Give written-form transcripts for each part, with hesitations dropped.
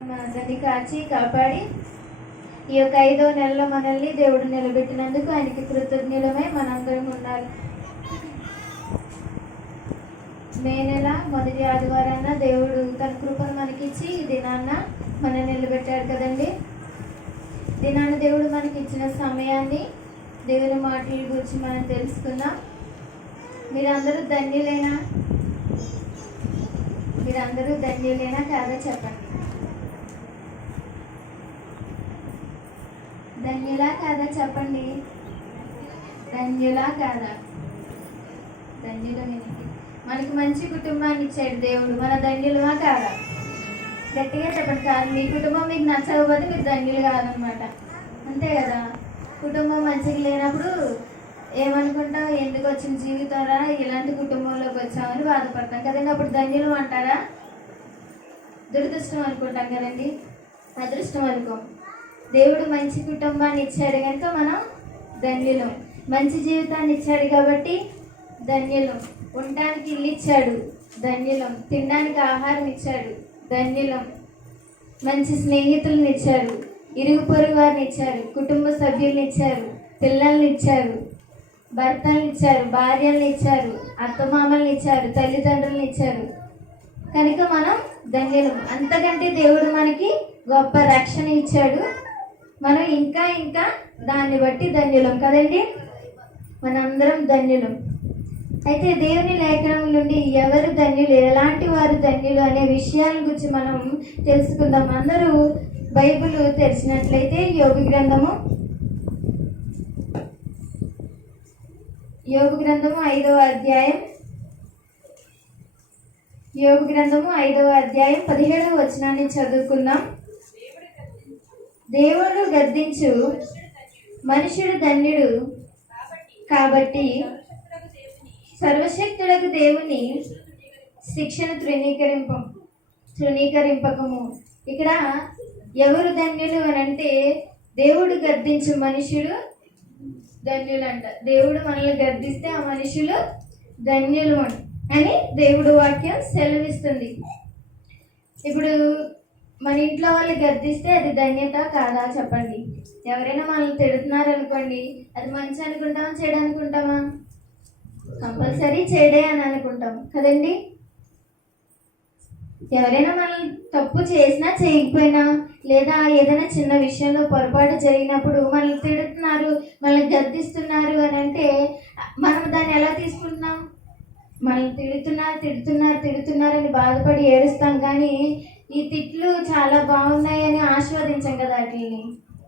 మనందరినీ కాచి కాపాడి ఈ యొక్క 5వ నెలలో మనల్ని దేవుడు నిలబెట్టినందుకు ఆయనకి కృతజ్ఞులమై మనందరం ఉండాలి. మే నెల మొదటి ఆదివారాన దేవుడు తన కృపను మనకిచ్చి ఈ దినాన్న మనం నిలబెట్టాడు కదండి. దినాన్న దేవుడు మనకి ఇచ్చిన సమయాన్ని దేవుని మాటల గురించి మనం తెలుసుకుందాం. మీరందరూ ధన్యులేనా కాదా చెప్పండి. ధన్యులా కాదా చెప్పండి. ధన్యులా కాదా? ధన్యులమేనండి. మనకి మంచి కుటుంబాన్ని ఇచ్చాడు దేవుడు. మన ధన్యులమా కాదా? గట్టిగా చెప్పండి. కాదు, మీ కుటుంబం మీకు నచ్చకపోతే మీరు ధన్యులు కాదనమాట. అంతే కదా. కుటుంబం మంచిగా లేనప్పుడు ఏమనుకుంటాం, ఎందుకు వచ్చిన జీవితారా ఇలాంటి కుటుంబంలోకి వచ్చామని బాధపడతాం కదండి. అప్పుడు ధన్యులు అంటారా? దురదృష్టం అనుకుంటాం కదండి. అదృష్టం అనుకో. దేవుడు మంచి కుటుంబాన్ని ఇచ్చాడు కనుక మనం ధన్యులం. మంచి జీవితాన్ని ఇచ్చాడు కాబట్టి ధన్యులం. ఉండడానికి ఇల్లు ఇచ్చాడు, ధన్యులం. తినడానికి ఆహారం ఇచ్చాడు, ధన్యులం. మంచి స్నేహితులను ఇచ్చారు, ఇరుగు పొరుగు వారిని ఇచ్చారు, కుటుంబ సభ్యుల్ని ఇచ్చారు, పిల్లల్ని ఇచ్చారు, భర్తల్ని ఇచ్చారు, భార్యల్ని ఇచ్చారు, అత్తమామల్ని ఇచ్చారు, తల్లిదండ్రులను ఇచ్చారు. కనుక మనం ధన్యులం. అంతకంటే దేవుడు మనకి గొప్ప రక్షణ ఇచ్చాడు. మనం ఇంకా ఇంకా దాన్ని బట్టి ధన్యులం కదండి. మనందరం ధన్యులం. అయితే దేవుని లేఖనం నుండి ఎవరు ధన్యులు, ఎలాంటి వారు ధన్యులు అనే విషయాల గురించి మనం తెలుసుకుందాం. అందరూ బైబిల్ తెరిచినట్లయితే యోబు గ్రంథము 5వ అధ్యాయం 17వ వచనాన్ని చదువుకుందాం. దేవుడు గద్దించు మనుషుడు ధన్యుడు కాబట్టి సర్వశక్తులకు దేవుని శిక్షను తృణీకరింపకము. ఇక్కడ ఎవరు ధన్యులు అని అంటే, దేవుడు గద్దించు మనుషులు ధన్యులు అంట. దేవుడు మనల్ని గద్దిస్తే ఆ మనుషులు ధన్యులు అని దేవుడు వాక్యం సెలవిస్తుంది. ఇప్పుడు మన ఇంట్లో వాళ్ళు గద్దిస్తే అది ధన్యత కాదా చెప్పండి. ఎవరైనా మనల్ని తిడుతున్నారు అనుకోండి, అది మంచి అనుకుంటామా చెడు అనుకుంటామా? కంపల్సరీ చెడే అని అనుకుంటాం కదండి. ఎవరైనా మనల్ని తప్పు చేసినా చేయకపోయినా, లేదా ఏదైనా చిన్న విషయంలో పొరపాటు జరిగినప్పుడు మనల్ని తిడుతున్నారు, మనల్ని గద్దిస్తున్నారు అని అంటే మనం దాన్ని ఎలా తీసుకుంటున్నాం? మనల్ని తిడుతున్నారని బాధపడి ఏడుస్తాం. కానీ ఈ తిట్లు చాలా బాగున్నాయని ఆస్వాదించాం కదా. వాటిని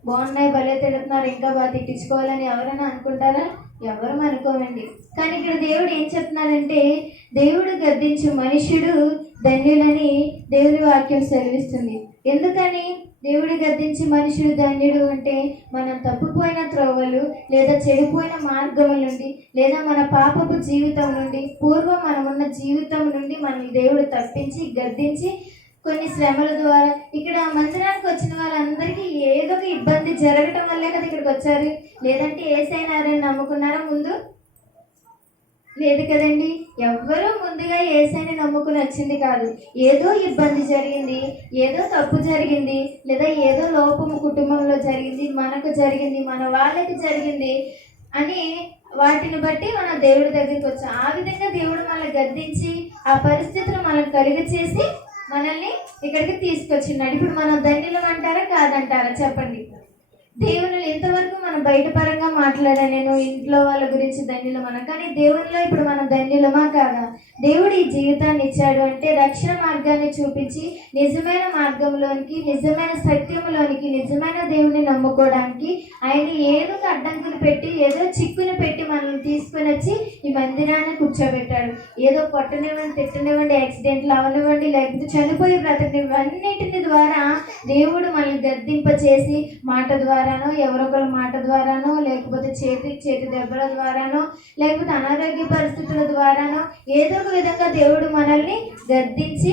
బాగున్నాయి, భలే తిడుతున్నారు, ఇంకా బాగా తిట్టించుకోవాలని ఎవరైనా అనుకుంటారా? ఎవరు అనుకోమండి. కానీ ఇక్కడ దేవుడు ఏం చెప్తున్నారంటే, దేవుడు గద్దించు మనుషుడు ధన్యులని దేవుని వాక్యం సెలవిస్తుంది. ఎందుకని దేవుడు గద్దించి మనుషుడు ధన్యుడు అంటే, మనం తప్పుపోయిన త్రోవలు లేదా చెడిపోయిన మార్గముల నుండి, లేదా మన పాపపు జీవితం నుండి, పూర్వం మనం ఉన్న జీవితం నుండి మనల్ని దేవుడు తప్పించి గద్దించి కొన్ని శ్రమల ద్వారా, ఇక్కడ మందిరానికి వచ్చిన వాళ్ళందరికీ ఏదో ఒక ఇబ్బంది జరగటం వల్లే కదా ఇక్కడికి వచ్చారు. లేదంటే యేసయ్యని నమ్ముకున్నారా ముందు? లేదు కదండి. ఎవ్వరూ ముందుగా యేసయ్యని నమ్ముకుని వచ్చింది కాదు. ఏదో ఇబ్బంది జరిగింది, ఏదో తప్పు జరిగింది, లేదా ఏదో లోపము కుటుంబంలో జరిగింది, మనకు జరిగింది, మన వాళ్ళకి జరిగింది అని వాటిని బట్టి మన దేవుడి దగ్గరికి వచ్చాం. ఆ విధంగా దేవుడు మనల్ని గద్దించి ఆ పరిస్థితులు మనకు కలుగ చేసి మనల్ని ఇక్కడికి తీసుకొచ్చిన్నాడు. ఇప్పుడు మనం ధన్యులం అంటారా కాదంటారా చెప్పండి. దేవుని ఇంతవరకు మనం బయట పరంగా మాట్లాడా, నేను ఇంట్లో వాళ్ళ గురించి ధన్యులం అన్నా. కానీ దేవునిలో ఇప్పుడు మనం ధన్యులమా కాదా? దేవుడు ఈ జీవితాన్ని ఇచ్చాడు అంటే రక్షణ మార్గాన్ని చూపించి నిజమైన మార్గంలోనికి, నిజమైన సత్యంలోనికి, నిజమైన దేవుణ్ణి నమ్ముకోవడానికి ఆయన ఏదో అడ్డంకులు పెట్టి, ఏదో చిక్కుని పెట్టి మనల్ని తీసుకుని వచ్చి ఈ మందిరాన్ని కూర్చోబెట్టాడు. ఏదో కొట్టనివ్వండి, తిట్టనివ్వండి, యాక్సిడెంట్లు అవనివ్వండి, లేకపోతే చనిపోయి బ్రతకనివ్వన్నిటిని ద్వారా దేవుడు మనల్ని గద్దింపచేసి మాట ద్వారానో, ఎవరొకరి మాట ద్వారానో, లేకపోతే చేతి దెబ్బల ద్వారానో, లేకపోతే అనారోగ్య పరిస్థితుల ద్వారానో ఏదో ఒక విధంగా దేవుడు మనల్ని గద్దించి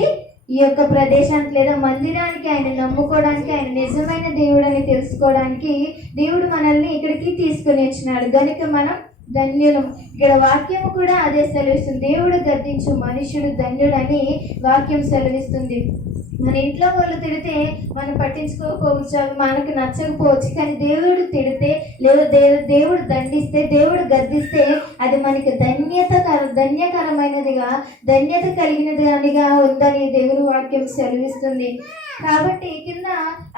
ఈ యొక్క ప్రదేశానికి లేదా మందిరానికి, ఆయన నమ్ముకోవడానికి, ఆయన నిజమైన దేవుడని తెలుసుకోవడానికి దేవుడు మనల్ని ఇక్కడికి తీసుకొని వచ్చినాడు. కనుక మనం ధన్యులం. ఇక్కడ వాక్యము కూడా అదే సెలవిస్తుంది. దేవుడు గద్దించు మనుషుడు ధన్యుడని వాక్యం సెలవిస్తుంది. మన ఇంట్లో వాళ్ళు తిడితే మనం పట్టించుకోకపోవచ్చు, అవి మనకు నచ్చకపోవచ్చు. కానీ దేవుడు తిడితే లేదా దేవుడు దండిస్తే, దేవుడు గద్దిస్తే అది మనకి ధన్యకరమైనదిగా, ధన్యత కలిగినదిగా ఉందని దేవుని వాక్యం సెలవిస్తుంది. కాబట్టి కింద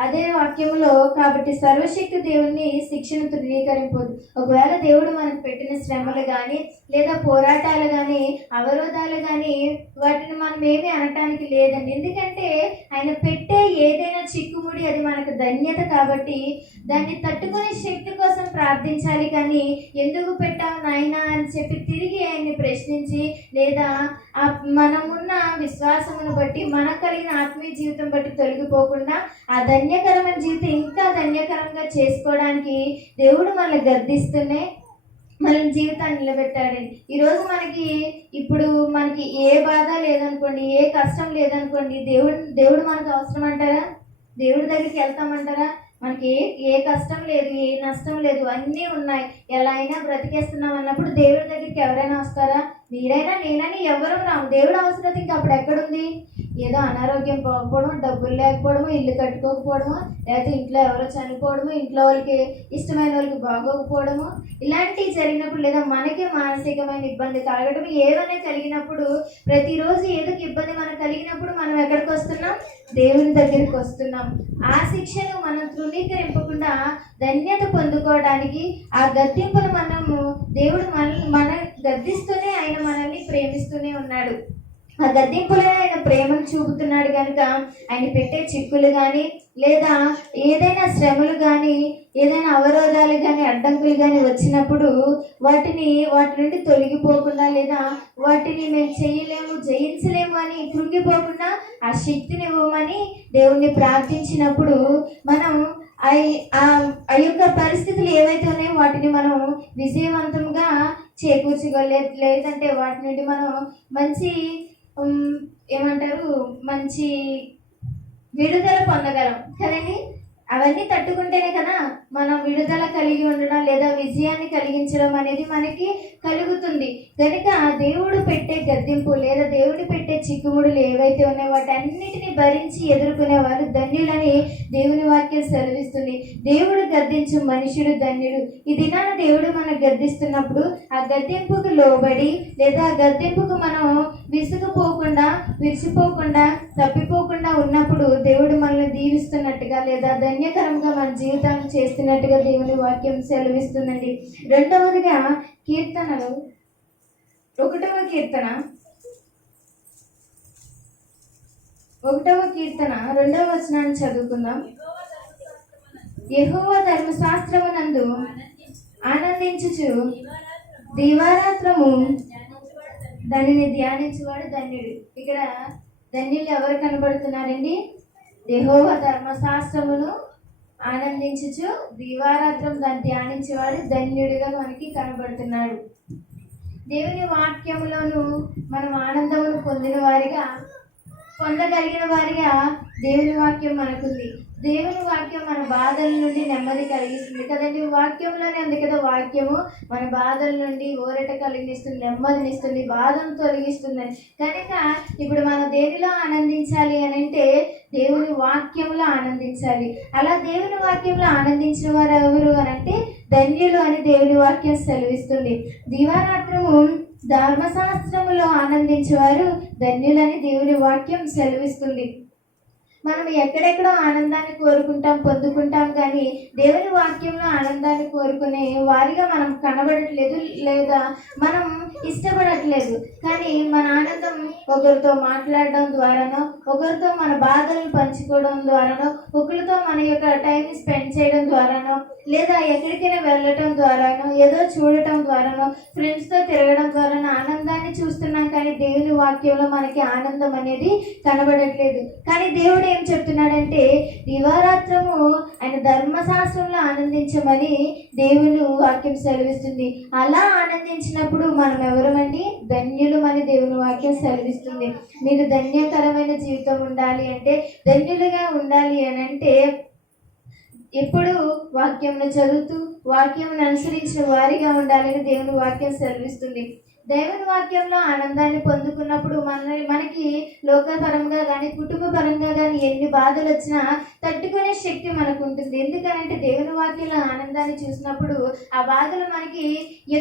అదే వాక్యంలో, కాబట్టి సర్వశక్తి దేవుని శిక్షను తృణీకరింపదు. ఒకవేళ దేవుడు మనకు పెట్టిన శ్రమలు కానీ లేదా పోరాటాలు కానీ అవరోధాలు కానీ వాటిని మనం ఏమీ అనటానికి లేదండి. ఎందుకంటే ఆయన పెట్టే ఏదైనా చిక్కుముడి అది మనకు ధన్యత కాబట్టి దాన్ని తట్టుకునే శక్తి కోసం ప్రార్థించాలి. కానీ ఎందుకు పెట్టావు నాయనా అని చెప్పి తిరిగి ఆయన్ని ప్రశ్నించి లేదా మనమున్న విశ్వాసమును బట్టి మనకు కలిగిన ఆత్మీయ జీవితం బట్టి తొలగిపోకుండా ఆ ధన్యకరమైన జీవితం ఇంకా ధన్యకరంగా చేసుకోవడానికి దేవుడు మనల్ని గద్దిస్తూనే మన జీవితాన్ని నిలబెట్టాడండి. ఈరోజు మనకి ఏ బాధ లేదనుకోండి, ఏ కష్టం లేదనుకోండి, దేవుడు మనకు అవసరం అంటారా? దేవుడి దగ్గరికి వెళ్తామంటారా? మనకి ఏ కష్టం లేదు, ఏ నష్టం లేదు, అన్నీ ఉన్నాయి, ఎలా అయినా బ్రతికేస్తున్నాం అన్నప్పుడు దేవుడి దగ్గరికి ఎవరైనా వస్తారా? మీరైనా నేనని ఎవరు రాము. దేవుడు అవసరం ఇంకా అప్పుడు ఎక్కడుంది? ఏదో అనారోగ్యం పోకపోవడం, డబ్బులు లేకపోవడము, ఇల్లు కట్టుకోకపోవడము, లేకపోతే ఇంట్లో ఎవరో చనిపోవడము, ఇంట్లో వాళ్ళకి ఇష్టమైన వాళ్ళకి బాగోకపోవడము, ఇలాంటివి జరిగినప్పుడు లేదా మనకి మానసికమైన ఇబ్బంది కలగడం ఏదైనా కలిగినప్పుడు, ప్రతిరోజు ఏదో ఇబ్బంది మనకు కలిగినప్పుడు మనం ఎక్కడికి వస్తున్నాం? దేవుని దగ్గరికి వస్తున్నాం. ఆ శిక్షను మనం తృణీకరింపకుండా ధన్యత పొందుకోవడానికి ఆ గద్దింపును దేవుడు మన గద్దిస్తూనే ఆయన మనల్ని ప్రేమిస్తూనే ఉన్నాడు. ఆ గద్దింపులో ఆయన ప్రేమను చూపుతున్నాడు కనుక ఆయన పెట్టే చిక్కులు కానీ లేదా ఏదైనా శ్రమలు కానీ ఏదైనా అవరోధాలు కానీ అడ్డంకులు కానీ వచ్చినప్పుడు వాటి నుండి తొలగిపోకుండా లేదా వాటిని మేము చేయలేము, జయించలేము అని కృంగిపోకుండా ఆ శక్తిని ఇవ్వమని దేవుణ్ణి ప్రార్థించినప్పుడు మనం ఆ యొక్క పరిస్థితులు ఏవైతే ఉన్నాయో వాటిని మనం విజయవంతంగా చేకూర్చుకోలేదు. లేదంటే వాటి నుండి మనం మంచి మంచి విడుదల పొందగలం కదండి. అవన్నీ తట్టుకుంటేనే కదా మనం విడుదల కలిగి ఉండడం లేదా విజయాన్ని కలిగించడం అనేది మనకి కలుగుతుంది. కనుక దేవుడు పెట్టే గద్దింపు లేదా దేవుడు పెట్టే చిక్కుముడులు ఏవైతే ఉన్నాయో వాటన్నిటిని భరించి ఎదుర్కొనేవారు ధన్యులని దేవుని వాక్యం సెలవిస్తుంది. దేవుడు గద్దించు మనుషుడు ధన్యుడు. ఈ దినాన దేవుడు మనం గద్దిస్తున్నప్పుడు ఆ గద్దింపుకు లోబడి లేదా ఆ గద్దింపుకు మనం విరిచిపోకుండా తప్పిపోకుండా ఉన్నప్పుడు దేవుడు మనల్ని దీవిస్తున్నట్టుగా లేదా ధన్యకరంగా మన జీవితాన్ని చేస్తున్నట్టుగా దేవుని వాక్యం సెలవిస్తుందండి. రెండవదిగా కీర్తనలు 1వ కీర్తన 2వ వచనాన్ని చదువుకుందాం. యెహోవా ధర్మశాస్త్రమునందు ఆనందించుచు దివారాత్రము దానిని ధ్యానించువాడు ధన్యుడు. ఇక్కడ ధన్యులు ఎవరు కనబడుతున్నారండి? యెహోవా ధర్మశాస్త్రమును ఆనందించుచు దివారాత్రం దాన్ని ధ్యానించేవాడు ధన్యుడిగా మనకి కనబడుతున్నాడు. దేవుని వాక్యములోను మనం ఆనందమును పొందగలిగిన వారిగా దేవుని వాక్యం మనకుంది. దేవుని వాక్యం మన బాధల నుండి నెమ్మది కలిగిస్తుంది కదండి. వాక్యంలోనే ఉంది కదా, వాక్యము మన బాధల నుండి ఊరట కలిగిస్తుంది, నెమ్మదినిస్తుంది, బాధను తొలగిస్తుందని. కనుక ఇప్పుడు మనం దేనిలో ఆనందించాలి అని అంటే దేవుని వాక్యంలో ఆనందించాలి. అలా దేవుని వాక్యంలో ఆనందించిన వారు ఎవరు అని అంటే ధన్యులు అని దేవుని వాక్యం సెలవిస్తుంది. దివారాత్రము ధర్మశాస్త్రములో ఆనందించేవారు ధన్యులని దేవుని వాక్యం సెలవిస్తుంది. మనం ఎక్కడెక్కడో ఆనందాన్ని పొందుకుంటాం కానీ దేవుని వాక్యంలో ఆనందాన్ని కోరుకునే వారిగా మనం కనబడట్లేదు లేదా మనం ఇష్టపడట్లేదు. కానీ మన ఆనందం ఒకరితో మాట్లాడడం ద్వారానో, ఒకరితో మన బాధలను పంచుకోవడం ద్వారానో, ఒకరితో మన యొక్క టైం స్పెండ్ చేయడం ద్వారానో, లేదా ఎక్కడికైనా వెళ్ళటం ద్వారానో, ఏదో చూడటం ద్వారానో, ఫ్రెండ్స్తో తిరగడం ద్వారానో ఆనందాన్ని చూస్తున్నాం. కానీ దేవుని వాక్యంలో మనకి ఆనందం అనేది కనబడట్లేదు. కానీ దేవుడు ఏం చెప్తున్నాడంటే దివారాత్రము ఆయన ధర్మశాస్త్రంలో ఆనందించమని దేవుని వాక్యం సెలవిస్తుంది. అలా ఆనందించినప్పుడు మనం ఎవరమండి? ధన్యులు అని దేవుని వాక్యం సెలవిస్తుంది. మీరు ధన్యకరమైన జీవితం ఉండాలి అంటే, ధన్యులుగా ఉండాలి అని అంటే ఎప్పుడు వాక్యంను చదువుతూ వాక్యంను అనుసరించిన వారిగా ఉండాలని దేవుని వాక్యం సెలవిస్తుంది. దేవుని వాక్యంలో ఆనందాన్ని పొందుకున్నప్పుడు మనకి లోకపరంగా కానీ కుటుంబ పరంగా కానీ ఎన్ని బాధలు వచ్చినా తట్టుకునే శక్తి మనకు ఉంటుంది. ఎందుకనంటే దేవుని వాక్యంలో ఆనందాన్ని చూసినప్పుడు ఆ బాధలు మనకి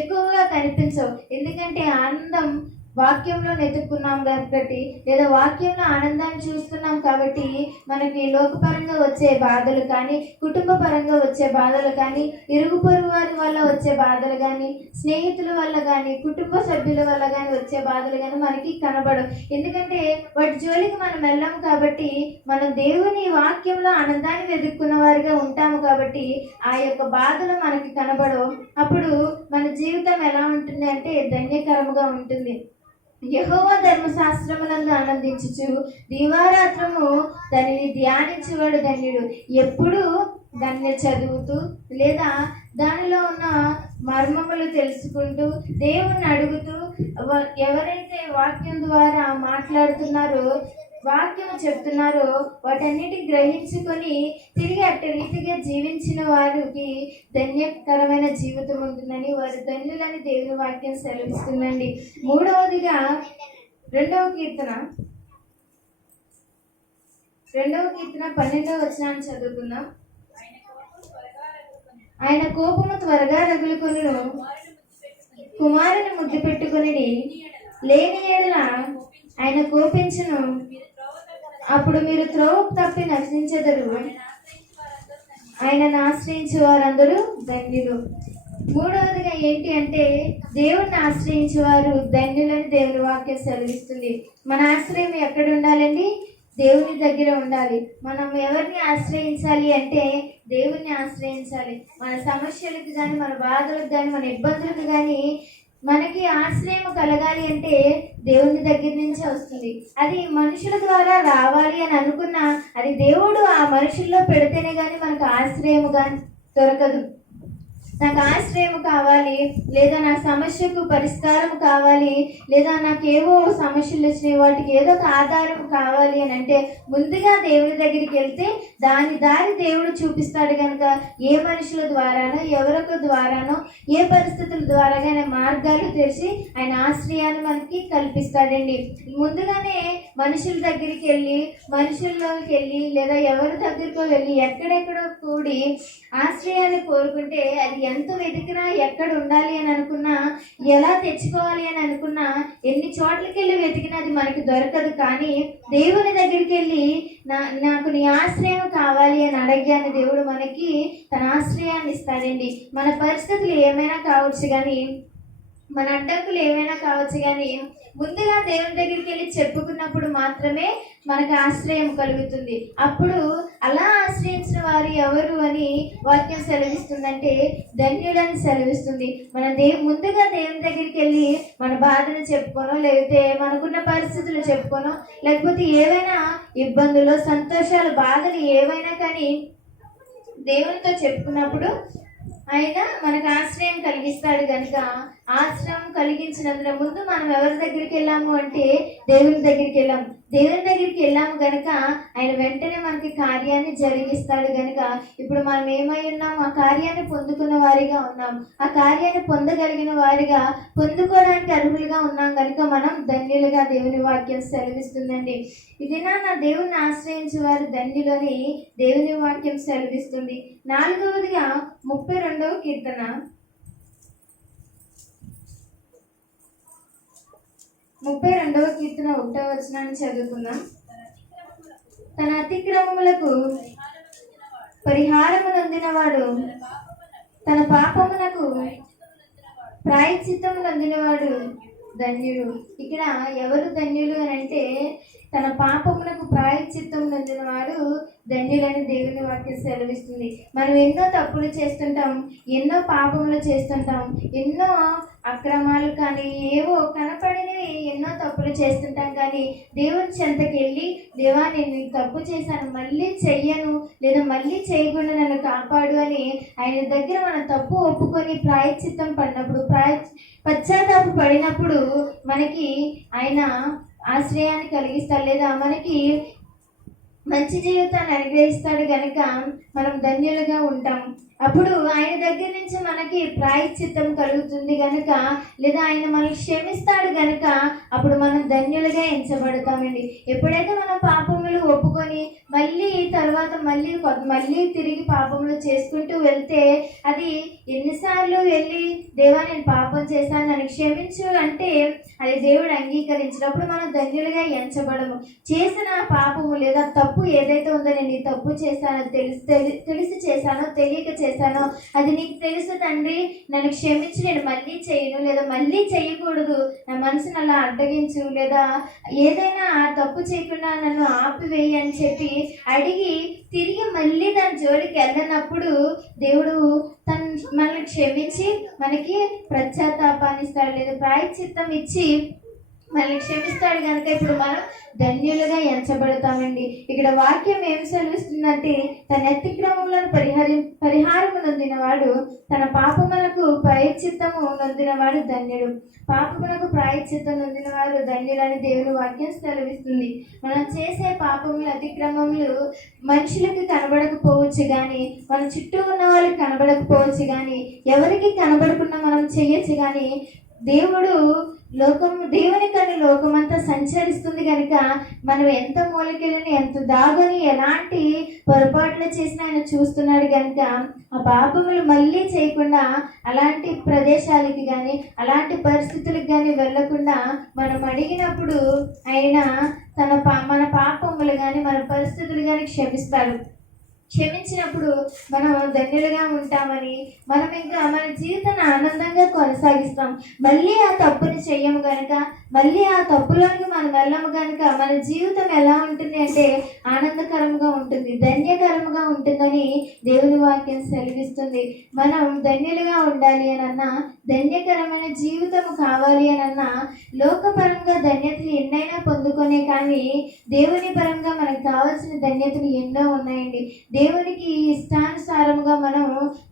ఎక్కువగా కనిపించవు. ఎందుకంటే ఆనందం వాక్యంలో వెతుక్కున్నాం కాబట్టి, లేదా వాక్యంలో ఆనందాన్ని చూస్తున్నాం కాబట్టి మనకి లోకపరంగా వచ్చే బాధలు కానీ, కుటుంబ పరంగా వచ్చే బాధలు కానీ, ఇరుగు పొరుగు వారి వల్ల వచ్చే బాధలు కానీ, స్నేహితుల వల్ల కానీ, కుటుంబ సభ్యుల వల్ల కానీ వచ్చే బాధలు కానీ మనకి కనబడవు. ఎందుకంటే వాటి జోలికి మనం వెళ్ళాము కాబట్టి, మనం దేవుని వాక్యంలో ఆనందాన్ని వెతుక్కున్న వారిగా ఉంటాము కాబట్టి ఆ యొక్క బాధలు మనకి కనబడవు. అప్పుడు మన జీవితం ఎలా ఉంటుంది అంటే ధన్యకరముగా ఉంటుంది. యెహోవా ధర్మశాస్త్రమునందు ఆనందించుచు దివారాత్రము దానిని ధ్యానించేవాడు ధన్యుడు. ఎప్పుడు దాన్ని చదువుతూ లేదా దానిలో ఉన్న మర్మములు తెలుసుకుంటూ దేవుణ్ణి అడుగుతూ ఎవరైతే వాక్యం ద్వారా మాట్లాడుతున్నారో, వాక్యం చెప్తున్నారో వాటన్నిటిని గ్రహించుకొని తిరిగి అట్టి రీతిగా జీవించిన వారికి ధన్యకరమైన జీవితం ఉంటుందని, వారు ధన్యులని దేవుని వాక్యం సెలవిస్తుందండి. మూడవదిగా రెండవ కీర్తన 12వ వచనాన్ని చదువుకుందాం. ఆయన కోపము త్వరగా రగులుకొనును, కుమారుని ముద్దు పెట్టుకుని లేని యెడల ఆయన కోపించును, అప్పుడు మీరు త్రోవ తప్పి నశించెదరు, ఆయనను ఆశ్రయించే వారందరూ ధన్యులు. మూడవదిగా ఏంటి అంటే దేవుణ్ణి ఆశ్రయించే వారు ధన్యులని దేవుని వాక్యం సెలవిస్తుంది. మన ఆశ్రయం ఎక్కడ ఉండాలండి? దేవుని దగ్గర ఉండాలి. మనం ఎవరిని ఆశ్రయించాలి అంటే దేవుణ్ణి ఆశ్రయించాలి. మన సమస్యలకు కానీ, మన బాధలకు కానీ, మన ఇబ్బందులకు కానీ మనకి ఆశ్రయం కలగాలి అంటే దేవుని దగ్గర నుంచే వస్తుంది. అది మనుషుల ద్వారా రావాలి అని అనుకున్నా అది దేవుడు ఆ మనుషుల్లో పెడితేనే కానీ మనకు ఆశ్రయం కానీ దొరకదు. నాకు ఆశ్రయం కావాలి, లేదా నా సమస్యకు పరిష్కారం కావాలి, లేదా నాకేవో సమస్యలు వచ్చినాయి వాటికి ఏదో ఒక ఆధారం కావాలి అని అంటే ముందుగా దేవుని దగ్గరికి వెళ్తే దాని దారి దేవుడు చూపిస్తాడు. కనుక ఏ మనుషుల ద్వారానో, ఎవరొక ద్వారానో, ఏ పరిస్థితుల ద్వారాగానే మార్గాలు తెరిచి ఆయన ఆశ్రయాన్ని మనకి కల్పిస్తాడండి. ముందుగానే మనుషుల దగ్గరికి వెళ్ళి, మనుషుల్లోకి వెళ్ళి, లేదా ఎవరి దగ్గరికో వెళ్ళి ఎక్కడెక్కడో కూడి ఆశ్రయాన్ని కోరుకుంటే అది ఎంత వెతికినా, ఎక్కడ ఉండాలి అని అనుకున్నా, ఎలా తెచ్చుకోవాలి అని అనుకున్నా, ఎన్ని చోట్లకి వెళ్ళి వెతికినా అది మనకి దొరకదు. కానీ దేవుని దగ్గరికి వెళ్ళి నాకు నీ ఆశ్రయం కావాలి అని అడగానే దేవుడు మనకి తన ఆశ్రయాన్ని ఇస్తాడండి. మన పరిస్థితులు ఏమైనా కావచ్చు కానీ, మన అడ్డంకులు ఏమైనా కావచ్చు కానీ ముందుగా దేవుని దగ్గరికి వెళ్ళి చెప్పుకున్నప్పుడు మాత్రమే మనకు ఆశ్రయం కలుగుతుంది. అప్పుడు అలా ఆశ్రయించిన వారు ఎవరు అని వాక్యం సెలవిస్తుందంటే ధన్యులని సెలవిస్తుంది. మన ముందుగా దేవుని దగ్గరికి వెళ్ళి మన బాధను చెప్పుకోనో, లేకపోతే మనకున్న పరిస్థితులు చెప్పుకోనో, లేకపోతే ఏవైనా ఇబ్బందులు, సంతోషాలు, బాధలు ఏవైనా కానీ దేవునితో చెప్పుకున్నప్పుడు ఆయన మనకు ఆశ్రయం కలిగిస్తాడు. కనుక ఆశ్రయం కలిగించినందున ముందు మనం ఎవరి దగ్గరికి వెళ్ళాము అంటే దేవుని దగ్గరికి వెళ్ళాము. దేవుని దగ్గరికి వెళ్ళాము కనుక ఆయన వెంటనే మనకి కార్యాన్ని జరిగిస్తాడు. కనుక ఇప్పుడు మనం ఏమై ఉన్నాం? ఆ కార్యాన్ని పొందుకున్న వారిగా ఉన్నాం. ఆ కార్యాన్ని పొందగలిగిన వారిగా, పొందుకోవడానికి అర్హులుగా ఉన్నాం కనుక మనం ధన్యులుగా దేవుని వాక్యం సెలవిస్తుందండి. ఇదేనా నా దేవుని ఆశ్రయించే వారు ధన్యులని దేవుని వాక్యం సెలవిస్తుంది. 4వదిగా 32వ కీర్తన 32వ కీర్తన 1వ వచనాన్ని చదువుకుందాం. తన అతిక్రమములకు పరిహారము నొందినవాడు, తన పాపమునకు ప్రాయశ్చిత్తము నొందినవాడు ధన్యుడు. ఇక్కడ ఎవరు ధన్యులు అని అంటే తన పాపమునకు ప్రాయశ్చిత్తం నొందినవాడు ధన్యులని దేవుని వాక్యం సెలవిస్తుంది. మనం ఎన్నో తప్పులు చేస్తుంటాం, ఎన్నో పాపములు చేస్తుంటాం, ఎన్నో అక్రమాలు కానీ ఏవో కనపడినవి ఎన్నో తప్పులు చేస్తుంటాం. కానీ దేవుని చెంతకి వెళ్ళి, దేవా నేను తప్పు చేశాను, మళ్ళీ చెయ్యను, లేదా మళ్ళీ చేయకుండా నన్ను కాపాడు అని ఆయన దగ్గర మనం తప్పు ఒప్పుకొని ప్రాయశ్చిత్తం పడినప్పుడు, పశ్చాత్తాప పడినప్పుడు మనకి ఆయన ఆశ్రయాన్ని కలిగిస్తాడు, లేదా మనకి మంచి జీవితాన్ని అనుగ్రహిస్తాడు. కనుక మనం ధన్యులుగా ఉంటాం. అప్పుడు ఆయన దగ్గర నుంచి మనకి ప్రాయశ్చిత్తం కలుగుతుంది గనుక, లేదా ఆయన మనల్ని క్షమిస్తాడు గనుక అప్పుడు మనం ధన్యులుగా ఎంచబడతామండి. ఎప్పుడైతే మన పాపములు ఒప్పుకొని మళ్ళీ తిరిగి పాపములు చేసుకుంటూ వెళ్తే, అది ఎన్నిసార్లు వెళ్ళి దేవా నేను పాపం చేశాను నన్ను క్షమించు అంటే అది దేవుడు అంగీకరించినప్పుడు మనం ధన్యులుగా ఎంచబడము. చేసిన పాపము లేదా తప్పు ఏదైతే ఉందో, నేను ఈ తప్పు చేశానో తెలిసి చేశానో తెలియక చేశానో అది నీకు తెలుసు తండ్రి, నన్ను క్షమించి నేను మళ్ళీ చేయను లేదా మళ్ళీ చేయకూడదు, నా మనసును అలా అడ్డగించు, లేదా ఏదైనా తప్పు చేయకుండా నన్ను ఆపివేయి అని చెప్పి అడిగి తిరిగి మళ్ళీ దాని జోలికి వెళ్ళినప్పుడు దేవుడు మనల్ని క్షమించి మనకి పశ్చాత్తాపాన్ని ఇస్తాడు, లేదా ప్రాయశ్చిత్తం ఇచ్చి మనల్ని క్షమిస్తాడు కనుక ఇప్పుడు మనం ధన్యులుగా ఎంచబడతామండి. ఇక్కడ వాక్యం ఏం సెలవిస్తుందంటే, తన అతిక్రమములను పరిహారము నొందినవాడు, తన పాపమునకు ప్రాయశ్చిత్తము నొందినవాడు ధన్యుడు. పాపమునకు ప్రాయశ్చిత్తం నొందినవాడు ధన్యులని దేవుని వాక్యం సెలవిస్తుంది. మనం చేసే పాపములు అతిక్రమములు మనుషులకి కనబడకపోవచ్చు కానీ, మన చుట్టూ ఉన్న వాళ్ళకి కనబడకపోవచ్చు కానీ, ఎవరికి కనబడకుండా మనం చేయొచ్చు కానీ, దేవుని కని లోకమంతా సంచరిస్తుంది కనుక మనం ఎంత మూలకెళ్ళని ఎంత దాగుని ఎలాంటి పొరపాట్లు చేసినా ఆయన చూస్తున్నాడు కనుక ఆ పాపములు మళ్ళీ చేయకుండా అలాంటి ప్రదేశాలకి కానీ అలాంటి పరిస్థితులకు కానీ వెళ్ళకుండా మనం అడిగినప్పుడు ఆయన మన పాపములు కానీ మన పరిస్థితులు కానీ క్షమిస్తాడు. క్షమించినప్పుడు మనం ధన్యులుగా ఉంటామని, మనం ఇంకా మన జీవితాన్ని ఆనందంగా కొనసాగిస్తాం. మళ్ళీ ఆ తప్పుని చెయ్యము కనుక, మళ్ళీ ఆ తప్పులోనికి మనం వెళ్ళము కనుక మన జీవితం ఎలా ఉంటుంది అంటే ఆనందకరంగా ఉంటుంది, ధన్యకరంగా ఉంటుందని దేవుని వాక్యం సెలవిస్తుంది. మనం ధన్యులుగా ఉండాలి అనన్నా, ధన్యకరమైన జీవితం కావాలి అనన్నా, లోకపరంగా ధన్యతలు ఎన్నైనా పొందుకునే కానీ దేవుని పరంగా మనకు కావాల్సిన ధన్యతలు ఎన్నో ఉన్నాయండి. దేవునికి ఇష్టానుసారముగా మనం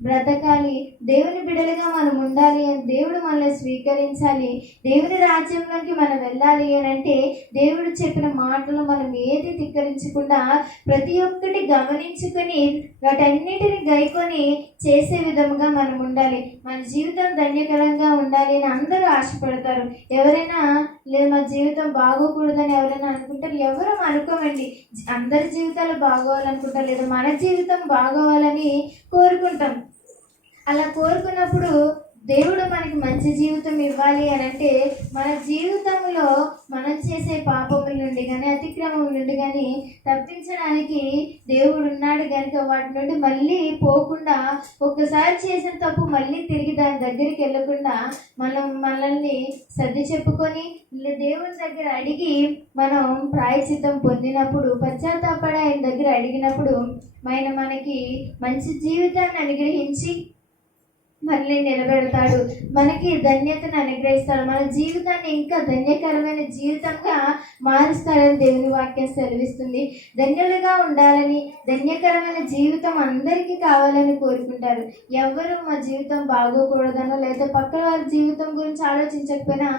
బ్రతకాలి, దేవుని బిడ్డలుగా మనం ఉండాలి అని, దేవుడు మనల్ని స్వీకరించాలి, దేవుని రాజ్యంలోకి మనం వెళ్ళాలి అని అంటే దేవుడు చెప్పిన మాటలు మనం ఏది ధిక్కరించకుండా ప్రతి ఒక్కటి గమనించుకొని వాటన్నిటిని గైకొని చేసే విధముగా మనం ఉండాలి. మన జీవితం ధన్యకరంగా ఉండాలి అని అందరూ ఆశపడతారు. ఎవరైనా లేదు మా జీవితం బాగోకూడదని ఎవరైనా అనుకుంటారు, ఎవరు అనుకోమండి. అందరి జీవితాలు బాగోవాలనుకుంటారు, లేదా మన జీవితం బాగోవాలని కోరుకుంటాం. అలా కోరుకున్నప్పుడు దేవుడు మనకి మంచి జీవితం ఇవ్వాలి అని అంటే మన జీవితంలో మనం చేసే పాపముల నుండి కానీ అతిక్రమముల నుండి కానీ తప్పించడానికి దేవుడు ఉన్నాడు కనుక వాటి నుండి మళ్ళీ పోకుండా, ఒక్కసారి చేసిన తప్పు మళ్ళీ తిరిగి దాని దగ్గరికి వెళ్ళకుండా మనల్ని సర్ది చెప్పుకొని దేవుని దగ్గర అడిగి మనం ప్రాయశ్చిత్తం పొందినప్పుడు, పశ్చాత్తాపడి ఆయన దగ్గర అడిగినప్పుడు ఆయన మనకి మంచి జీవితాన్ని అనుగ్రహించి మళ్ళీ నిలబెడతాడు, మనకి ధన్యతను అనుగ్రహిస్తాడు, మన జీవితాన్ని ఇంకా ధన్యకరమైన జీవితంగా మారుస్తాడని దేవుని వాక్యం సెలవిస్తుంది. ధన్యులుగా ఉండాలని, ధన్యకరమైన జీవితం అందరికీ కావాలని కోరుకుంటారు. ఎవరు మా జీవితం బాగోకూడదనో లేదా పక్కన వారి జీవితం గురించి ఆలోచించకపోయినా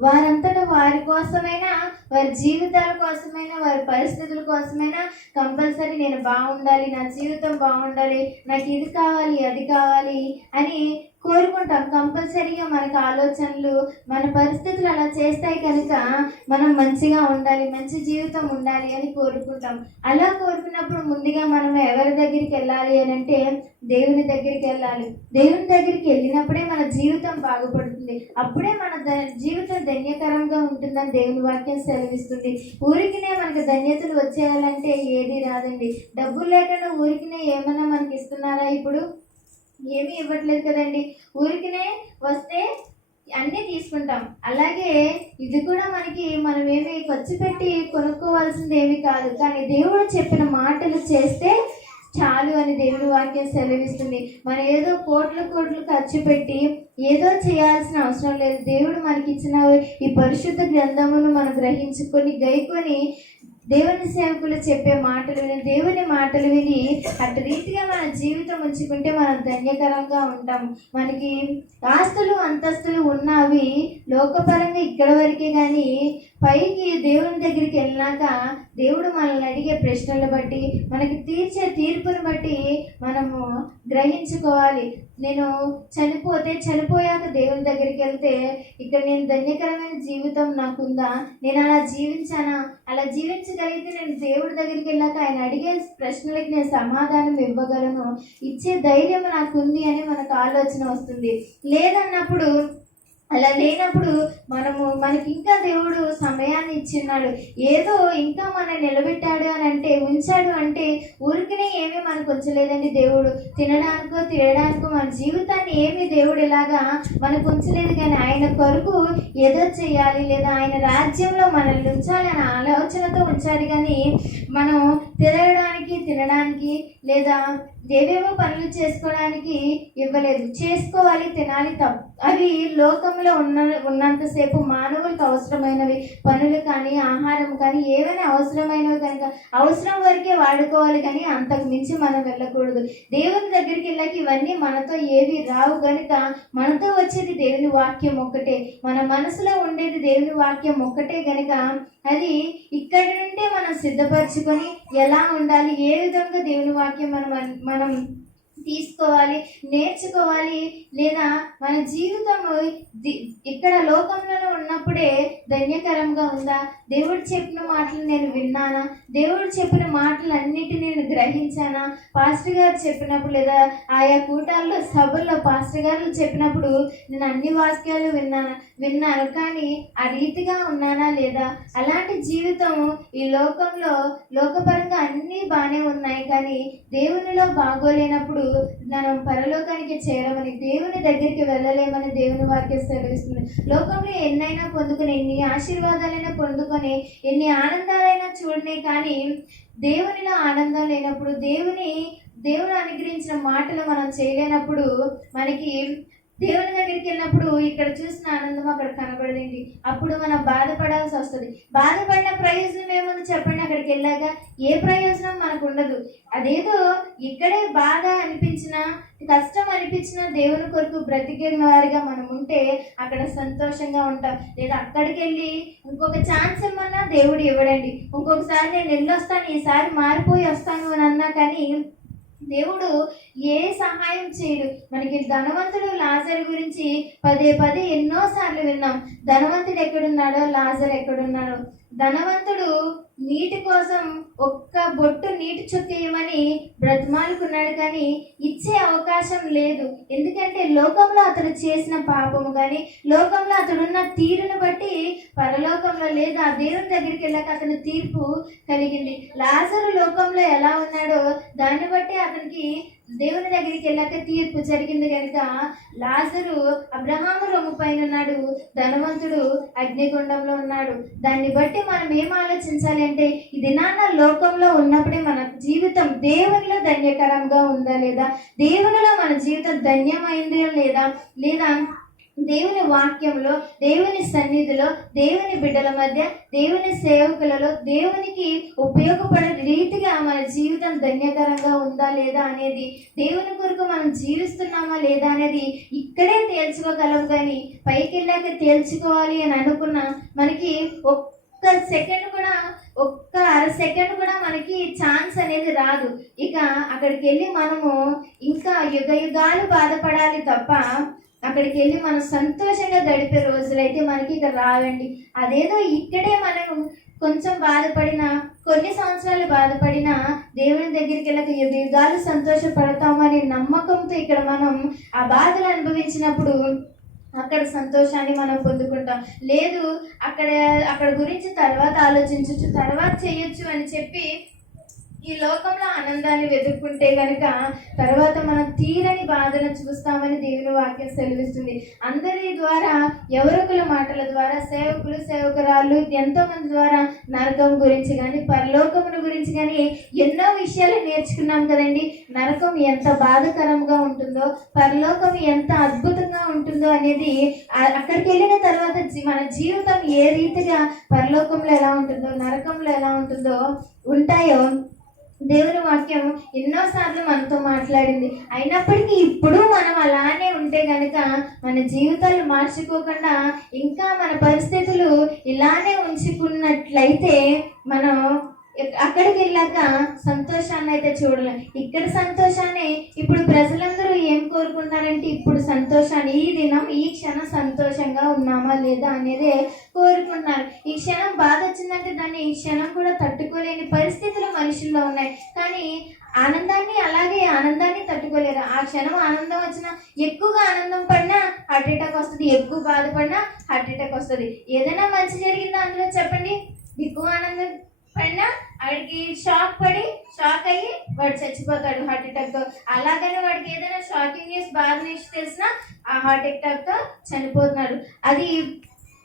వారంతటా వారి కోసమైనా, వారి జీవితాల కోసమైనా, వారి పరిస్థితుల కోసమైనా కంపల్సరీ నేను బాగుండాలి, నా జీవితం బాగుండాలి, నాకు ఇది కావాలి అది కావాలి అని కోరుకుంటాం. కంపల్సరీగా మనకు ఆలోచనలు మన పరిస్థితులు అలా చేస్తాయి కనుక మనం మంచిగా ఉండాలి, మంచి జీవితం ఉండాలి అని కోరుకుంటాం. అలా కోరుకున్నప్పుడు ముందుగా మనం ఎవరి దగ్గరికి వెళ్ళాలి అని అంటే దేవుని దగ్గరికి వెళ్ళాలి. దేవుని దగ్గరికి వెళ్ళినప్పుడే మన జీవితం బాగుపడుతుంది, అప్పుడే మన జీవితం ధన్యకరంగా ఉంటుందని దేవుని వాక్యం సెలవిస్తుంది. ఊరికినే మనకు ధన్యతలు వచ్చేయాలంటే ఏది రాదండి. డబ్బులు లేకుండా ఊరికినే ఏమన్నా మనకి ఇస్తున్నారా? ఇప్పుడు ఏమీ ఇవ్వట్లేదు కదండి. ఊరికినే వస్తే అన్నీ తీసుకుంటాం. అలాగే ఇది కూడా మనం ఏమి ఖర్చు పెట్టి కొనుక్కోవాల్సింది ఏమి కాదు, కానీ దేవుడు చెప్పిన మాటలు చేస్తే చాలు అని దేవుని వాక్యం సెలవిస్తుంది. మనం ఏదో కోట్లు ఖర్చు పెట్టి ఏదో చేయాల్సిన అవసరం లేదు. దేవుడు మనకి ఇచ్చిన ఈ పరిశుద్ధ గ్రంథమును మనం గ్రహించుకొని గైకొని దేవుని సేవకులు చెప్పే మాటలు విని, దేవుని మాటలు విని అటు రీతిగా మన జీవితం ఉంచుకుంటే మనం ధన్యకరంగా ఉంటాం. మనకి ఆస్తులు అంతస్తులు ఉన్నవి లోకపరంగా ఇక్కడ వరకే కానీ పైకి దేవుని దగ్గరికి వెళ్ళినాక దేవుడు మనల్ని అడిగే ప్రశ్నలు బట్టి, మనకి తీర్చే తీర్పుని బట్టి మనము గ్రహించుకోవాలి. నేను చనిపోయాక దేవుని దగ్గరికి వెళ్తే ఇక్కడ నేను ధన్యకరమైన జీవితం నాకుందా, నేను అలా జీవించానా, అలా జీవించగలిగితే నేను దేవుడి దగ్గరికి వెళ్ళాక ఆయన అడిగే ప్రశ్నలకి నేను సమాధానం ఇవ్వగలను, ఇచ్చే ధైర్యం నాకుంది అని మనకు ఆలోచన వస్తుంది. లేదన్నప్పుడు, అలా లేనప్పుడు మనకి ఇంకా దేవుడు సమయాన్ని ఇచ్చిన్నాడు, ఏదో ఇంకా మనం నిలబెట్టాడు అని అంటే, ఉంచాడు అంటే ఊరికనే ఏమీ మనకు ఉంచలేదండి దేవుడు. తినడానికో తినడానికో మన జీవితాన్ని ఏమీ దేవుడు ఇలాగా మనకు ఉంచలేదు. కానీ ఆయన కొరకు ఏదో చేయాలి, లేదా ఆయన రాజ్యంలో మనల్ని ఉంచాలి అనే ఆలోచనతో ఉంచాడు. కానీ మనం తినడానికి లేదా ఏవేవో పనులు చేసుకోవడానికి ఇవ్వలేదు. చేసుకోవాలి, తినాలి, అవి లోకంలో ఉన్నంతసేపు మానవులకు అవసరమైనవి పనులు కానీ ఆహారం కానీ ఏవైనా అవసరమైనవి కనుక అవసరం వరకే వాడుకోవాలి. కానీ అంతకు మించి మనం వెళ్ళకూడదు. దేవుని దగ్గరికి వెళ్ళాక ఇవన్నీ మనతో ఏవి రావు. కనుక మనతో వచ్చేది దేవుని వాక్యం ఒక్కటే, మన మనసులో ఉండేది దేవుని వాక్యం ఒక్కటే. కనుక అది ఇక్కడి నుండే మనం సిద్ధపరచుకొని ఎలా ఉండాలి, ఏ విధంగా దేవుని వాక్యం మనం తీసుకోవాలి, నేర్చుకోవాలి, లేదా మన జీవితం ఇక్కడ లోకంలోనే ఉన్నప్పుడే ధన్యకరంగా ఉందా, దేవుడు చెప్పిన మాటలు నేను విన్నానా, దేవుడు చెప్పిన మాటలు అన్నిటిని నేను గ్రహించానా, పాస్టర్ గారు చెప్పినప్పుడు లేదా ఆయా కూటాల్లో సభల్లో పాస్టర్ గారు చెప్పినప్పుడు నేను అన్ని వాక్యాలు విన్నాను కానీ ఆ రీతిగా ఉన్నానా లేదా. అలాంటి జీవితం ఈ లోకపరంగా అన్నీ బాగానే ఉన్నాయి కానీ దేవునిలో బాగోలేనప్పుడు మనం పరలోకానికి చేరమని, దేవుని దగ్గరికి వెళ్ళలేమని దేవుని వాక్యం సెలవిస్తుంది. లోకంలో ఎన్నైనా పొందుకొని, ఎన్ని ఆశీర్వాదాలైనా పొందుకొని, ఎన్ని ఆనందాలైనా చూడనే కానీ దేవునిలో ఆనందం లేనప్పుడు, దేవుడు అనుగ్రహించిన మాటలు మనం చేయలేనప్పుడు, మనకి దేవుని దగ్గరికి వెళ్ళినప్పుడు ఇక్కడ చూసిన ఆనందం అక్కడ కనబడదండి. అప్పుడు మనం బాధపడాల్సి వస్తుంది. బాధపడిన ప్రయోజనం ఏముంది చెప్పండి? అక్కడికి వెళ్ళాక ఏ ప్రయోజనం మనకు ఉండదు. అదేదో ఇక్కడే బాధ అనిపించినా, కష్టం అనిపించినా దేవుని కొరకు బ్రతికిన వారిగా మనం ఉంటే అక్కడ సంతోషంగా ఉంటాం. లేదా అక్కడికి వెళ్ళి ఇంకొక ఛాన్స్ ఇమ్మన్నా దేవుడు ఇవ్వడండి. ఇంకొకసారి నేను వెళ్ళొస్తాను, ఈసారి మారిపోయి వస్తాను అని అన్నా కానీ దేవుడు ఏ సహాయం చేయడు. మనకి ధనవంతుడు లాజరు గురించి పదే ఎన్నోసార్లు విన్నాం. ధనవంతుడు ఎక్కడున్నాడో, లాజరు ఎక్కడున్నాడో. ధనవంతుడు నీటి కోసం ఒక్క బొట్టు నీటి చుక్కేయమని బ్రతిమాలుకున్నాడు కానీ ఇచ్చే అవకాశం లేదు. ఎందుకంటే లోకంలో అతడు చేసిన పాపము కానీ, లోకంలో అతడున్న తీరును బట్టి పరలోకంలో లేదా దేవుని దగ్గరికి వెళ్ళాక అతని తీర్పు కలిగింది. లాజరు లోకంలో ఎలా ఉన్నాడో దాన్ని బట్టి అతనికి దేవుని దగ్గరికి వెళ్ళాక తీర్పు జరిగింది. కనుక లాజరు అబ్రహాము రొమ్ము పైన ఉన్నాడు, ధనవంతుడు అగ్నిగుండంలో ఉన్నాడు. దాన్ని బట్టి మనం ఏం ఆలోచించాలి అంటే, ఇది నాన్న లోకంలో ఉన్నప్పుడే మన జీవితం దేవునిలో ధన్యకరంగా ఉందా లేదా, దేవునిలో మన జీవితం ధన్యమైందా లేదా, లేదా దేవుని వాక్యంలో, దేవుని సన్నిధిలో, దేవుని బిడ్డల మధ్య, దేవుని సేవకులలో దేవునికి ఉపయోగపడే రీతిగా మన జీవితం ధన్యకరంగా ఉందా లేదా అనేది, దేవుని కొరకు మనం జీవిస్తున్నామా లేదా అనేది ఇక్కడే తేల్చుకోగలం. కానీ పైకి వెళ్ళాక తేల్చుకోవాలి అని అనుకున్నా మనకి ఒక్క అర సెకండ్ కూడా మనకి ఛాన్స్ అనేది రాదు. ఇక అక్కడికి వెళ్ళి మనము ఇంకా యుగాలు బాధపడాలి తప్ప అక్కడికి వెళ్ళి మనం సంతోషంగా గడిపే రోజులైతే మనకి ఇక్కడ రావండి. అదేదో ఇక్కడే మనం కొంచెం బాధపడినా, కొన్ని సంవత్సరాలు బాధపడినా దేవుని దగ్గరికి వెళ్ళక యుగాలు సంతోషపడతామనే నమ్మకంతో ఇక్కడ మనం ఆ బాధలు అనుభవించినప్పుడు అక్కడ సంతోషాన్ని మనం పొందుకుంటాం. లేదు అక్కడ గురించి తర్వాత ఆలోచించవచ్చు, తర్వాత చేయొచ్చు అని చెప్పి ఈ లోకంలో ఆనందాన్ని వెతుక్కుంటే కనుక తర్వాత మనం తీరని బాధను చూస్తామని దేవుని వాక్యం సెలవిస్తుంది. అందరి ద్వారా, ఎవరొకల మాటల ద్వారా, సేవకురాళ్ళు ఎంతో మంది ద్వారా నరకం గురించి కానీ, పరలోకమును గురించి కానీ ఎన్నో విషయాలు నేర్చుకున్నాం కదండి. నరకం ఎంత బాధకరంగా ఉంటుందో, పరలోకం ఎంత అద్భుతంగా ఉంటుందో అనేది అక్కడికి వెళ్ళిన తర్వాత మన జీవితం ఏ రీతిగా పరలోకంలో ఎలా ఉంటుందో, నరకంలో ఎలా ఉంటుందో ఉంటాయో దేవుని వాక్యం ఎన్నోసార్లు మనతో మాట్లాడింది. అయినప్పటికీ ఇప్పుడు మనం అలానే ఉంటే కనుక మన జీవితాలు మార్చుకోకుండా ఇంకా మన పరిస్థితులు ఇలానే ఉంచుకున్నట్లయితే మనం అక్కడికి వెళ్ళాక సంతోషాన్ని అయితే చూడలేం. ఇక్కడ సంతోషాన్ని ఇప్పుడు ప్రజలందరూ ఏం కోరుకుంటున్నారంటే ఇప్పుడు సంతోషాన్ని, ఈ దినం ఈ క్షణం సంతోషంగా ఉన్నామా లేదా అనేది కోరుకుంటున్నారు. ఈ క్షణం బాధ వచ్చిందంటే దాన్ని ఈ క్షణం కూడా తట్టుకోలేని పరిస్థితులు మనుషుల్లో ఉన్నాయి. కానీ ఆనందాన్ని తట్టుకోలేరు. ఆ క్షణం ఆనందం వచ్చినా, ఎక్కువగా ఆనందం పడినా హార్ట్ అటాక్ వస్తుంది, ఎక్కువ బాధపడినా హార్ట్ అటాక్ వస్తుంది. ఏదైనా మంచి జరిగిందా అందులో చెప్పండి? ఎక్కువ ఆనందం పడినా వాడికి షాక్ అయ్యి వాడు చచ్చిపోతాడు హార్ట్ అటాక్ తో. అలాగనే వాడికి ఏదైనా షాకింగ్ న్యూస్, బాధ న్యూస్ తెలిసినా ఆ హార్ట్ అటాక్ తో చనిపోతున్నాడు. అది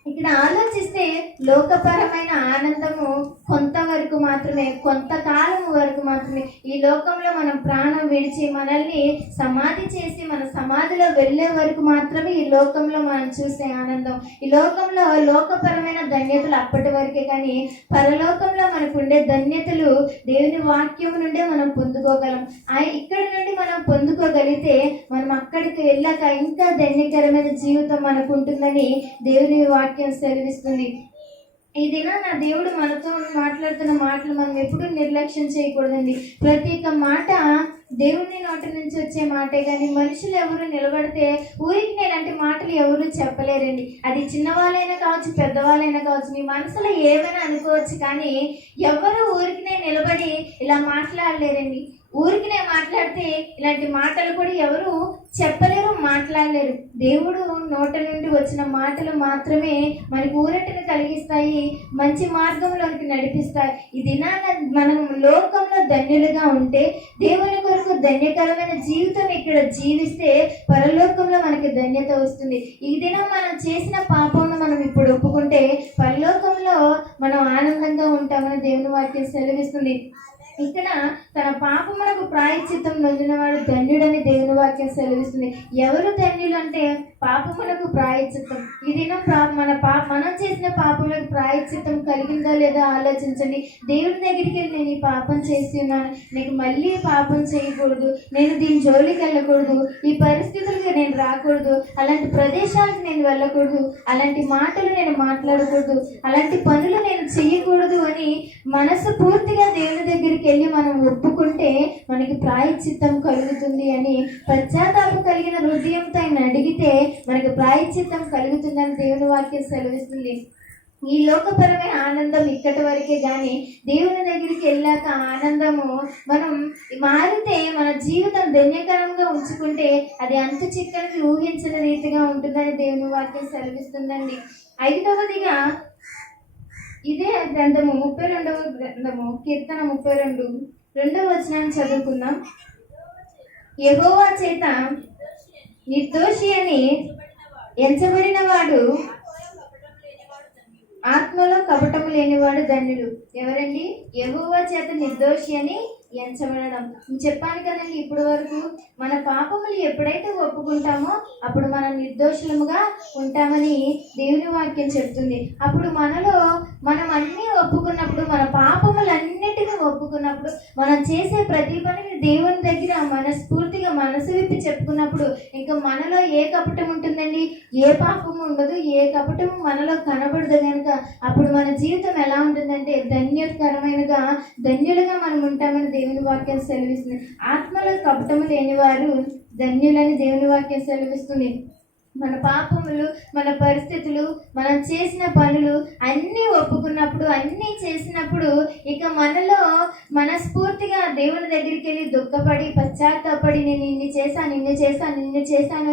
ఇక్కడ ఆలోచిస్తే లోకపరమైన ఆనందము కొంతవరకు మాత్రమే, కొంతకాలం వరకు మాత్రమే. ఈ లోకంలో మనం ప్రాణం విడిచి మనల్ని సమాధి చేసి మన సమాధిలో వెళ్ళే వరకు మాత్రమే ఈ లోకంలో మనం చూసే ఆనందం. ఈ లోకంలో లోకపరమైన ధన్యతలు అప్పటి వరకే, కానీ పరలోకంలో మనకు ఉండే ధన్యతలు దేవుని వాక్యం నుండే మనం పొందుకోగలం. ఇక్కడి నుండి మనం పొందుకోగలిగితే మనం అక్కడికి వెళ్ళాక ఇంకా ధన్యకరమైన జీవితం మనకు ఉంటుందని దేవుని వాక్యం సెలవిస్తుంది. ఈ దినం నా దేవుడు మనతో మాట్లాడుతున్న మాటలు మనం ఎప్పుడూ నిర్లక్ష్యం చేయకూడదండి. ప్రతి ఒక్క మాట దేవుని నోటి నుంచి వచ్చే మాటే, కానీ మనుషులు ఎవరు నిలబడితే ఊరికి నేనంటే మాటలు ఎవరు చెప్పలేరండి. అది చిన్నవాళ్ళైనా కావచ్చు, పెద్దవాళ్ళైనా కావచ్చు, మీ మనసులో ఏమైనా అనుకోవచ్చు, కానీ ఎవరు ఊరికి నిలబడి ఇలా మాట్లాడలేరండి. ఊరికి మాట్లాడితే ఇలాంటి మాటలు కూడా ఎవరు చెప్పలేరు, మాట్లాడలేరు. దేవుడు నోట నుండి వచ్చిన మాటలు మాత్రమే మనకు ఊరటను కలిగిస్తాయి, మంచి మార్గంలోకి నడిపిస్తాయి. ఈ దినాన మనం లోకంలో ధన్యులుగా ఉంటే, దేవుని కొరకు ధన్యకరమైన జీవితం ఇక్కడ జీవిస్తే పరలోకంలో మనకి ధన్యత వస్తుంది. ఈ దినం మనం చేసిన పాపంను మనం ఇప్పుడు ఒప్పుకుంటే పరలోకంలో మనం ఆనందంగా ఉంటామని దేవుని వాక్యం సెలవిస్తుంది. ఇక్కడ తన పాపమునకు ప్రాయశ్చిత్తం నొందినవాడు ధన్యుడని దేవుని వాక్యం సెలవిస్తుంది. ఎవరు ధన్యులు అంటే పాపమునకు ప్రాయశ్చిత్తం. ఈ దినం మనం చేసిన పాపములకు ప్రాయశ్చిత్తం కలిగిందో లేదో ఆలోచించండి. దేవుని దగ్గరికి వెళ్ళి నేను ఈ పాపం చేసి ఉన్నాను, నీకు మళ్ళీ పాపం చేయకూడదు, నేను దీని జోలికి వెళ్ళకూడదు, ఈ పరిస్థితులకు నేను రాకూడదు, అలాంటి ప్రదేశాలకు నేను వెళ్ళకూడదు, అలాంటి మాటలు నేను మాట్లాడకూడదు, అలాంటి పనులు నేను చేయకూడదు అని మనసు పూర్తిగా దేవుని దగ్గరికి వెళ్ళి మనం ఒప్పుకుంటే మనకి ప్రాయశ్చిత్తం కలుగుతుంది అని, పశ్చాత్తాపం కలిగిన హృదయంతో ఆయన అడిగితే మనకి ప్రాయశ్చిత్తం కలుగుతుందని దేవుని వాక్యం సెలవిస్తుంది. ఈ లోకపరమైన ఆనందం ఇక్కడి వరకే, కానీ దేవుని దగ్గరికి వెళ్ళాక ఆనందము మనం మారితే మన జీవితం ధన్యకరంగా ఉంచుకుంటే అది అంత చిక్కని ఊహించిన రీతిగా ఉంటుందని దేవుని వాక్యం సెలవిస్తుందండి. 5వదిగా ఇదే గ్రంథము 32వ గ్రంథము కీర్తన 32 2వ వచనాన్ని చదువుకుందాం. యెహోవా చేత నిర్దోషి అని ఎంచబడిన వాడు, ఆత్మలో కపటము లేనివాడు ధన్యుడు. ఎవరండి? యెహోవా చేత నిర్దోషి అని ఎంచబడడం. చెప్పాను కదండి, ఇప్పటి వరకు మన పాపములు ఎప్పుడైతే ఒప్పుకుంటామో అప్పుడు మనం నిర్దోషులముగా ఉంటామని దేవుని వాక్యం చెప్తుంది. అప్పుడు మనం అన్నీ ఒప్పుకున్నప్పుడు, మన పాపములన్నిటిని ఒప్పుకున్నప్పుడు, మనం చేసే ప్రతి పనిని దేవుని దగ్గర మనస్ఫూర్తిగా మనసు విప్పి చెప్పుకున్నప్పుడు ఇంకా మనలో ఏ కపటం ఉంటుందండి? ఏ పాపము ఉండదు, ఏ కపటము మనలో కనబడదు. కనుక అప్పుడు మన జీవితం ఎలా ఉంటుందంటే ధన్యులుగా మనం ఉంటామని దేవుని వాక్యం సెలవిస్తుంది. ఆత్మలో కపటము లేనివారు ధన్యులని దేవుని వాక్యం సెలవిస్తుంది. మన పాపములు, మన పరిస్థితులు, మనం చేసిన పనులు అన్నీ ఒప్పుకున్నప్పుడు, అన్నీ చేసినప్పుడు ఇక మనలో మనస్ఫూర్తిగా దేవుని దగ్గరికి వెళ్ళి దుఃఖపడి పశ్చాత్తాపడి నేను ఇన్ని చేశాను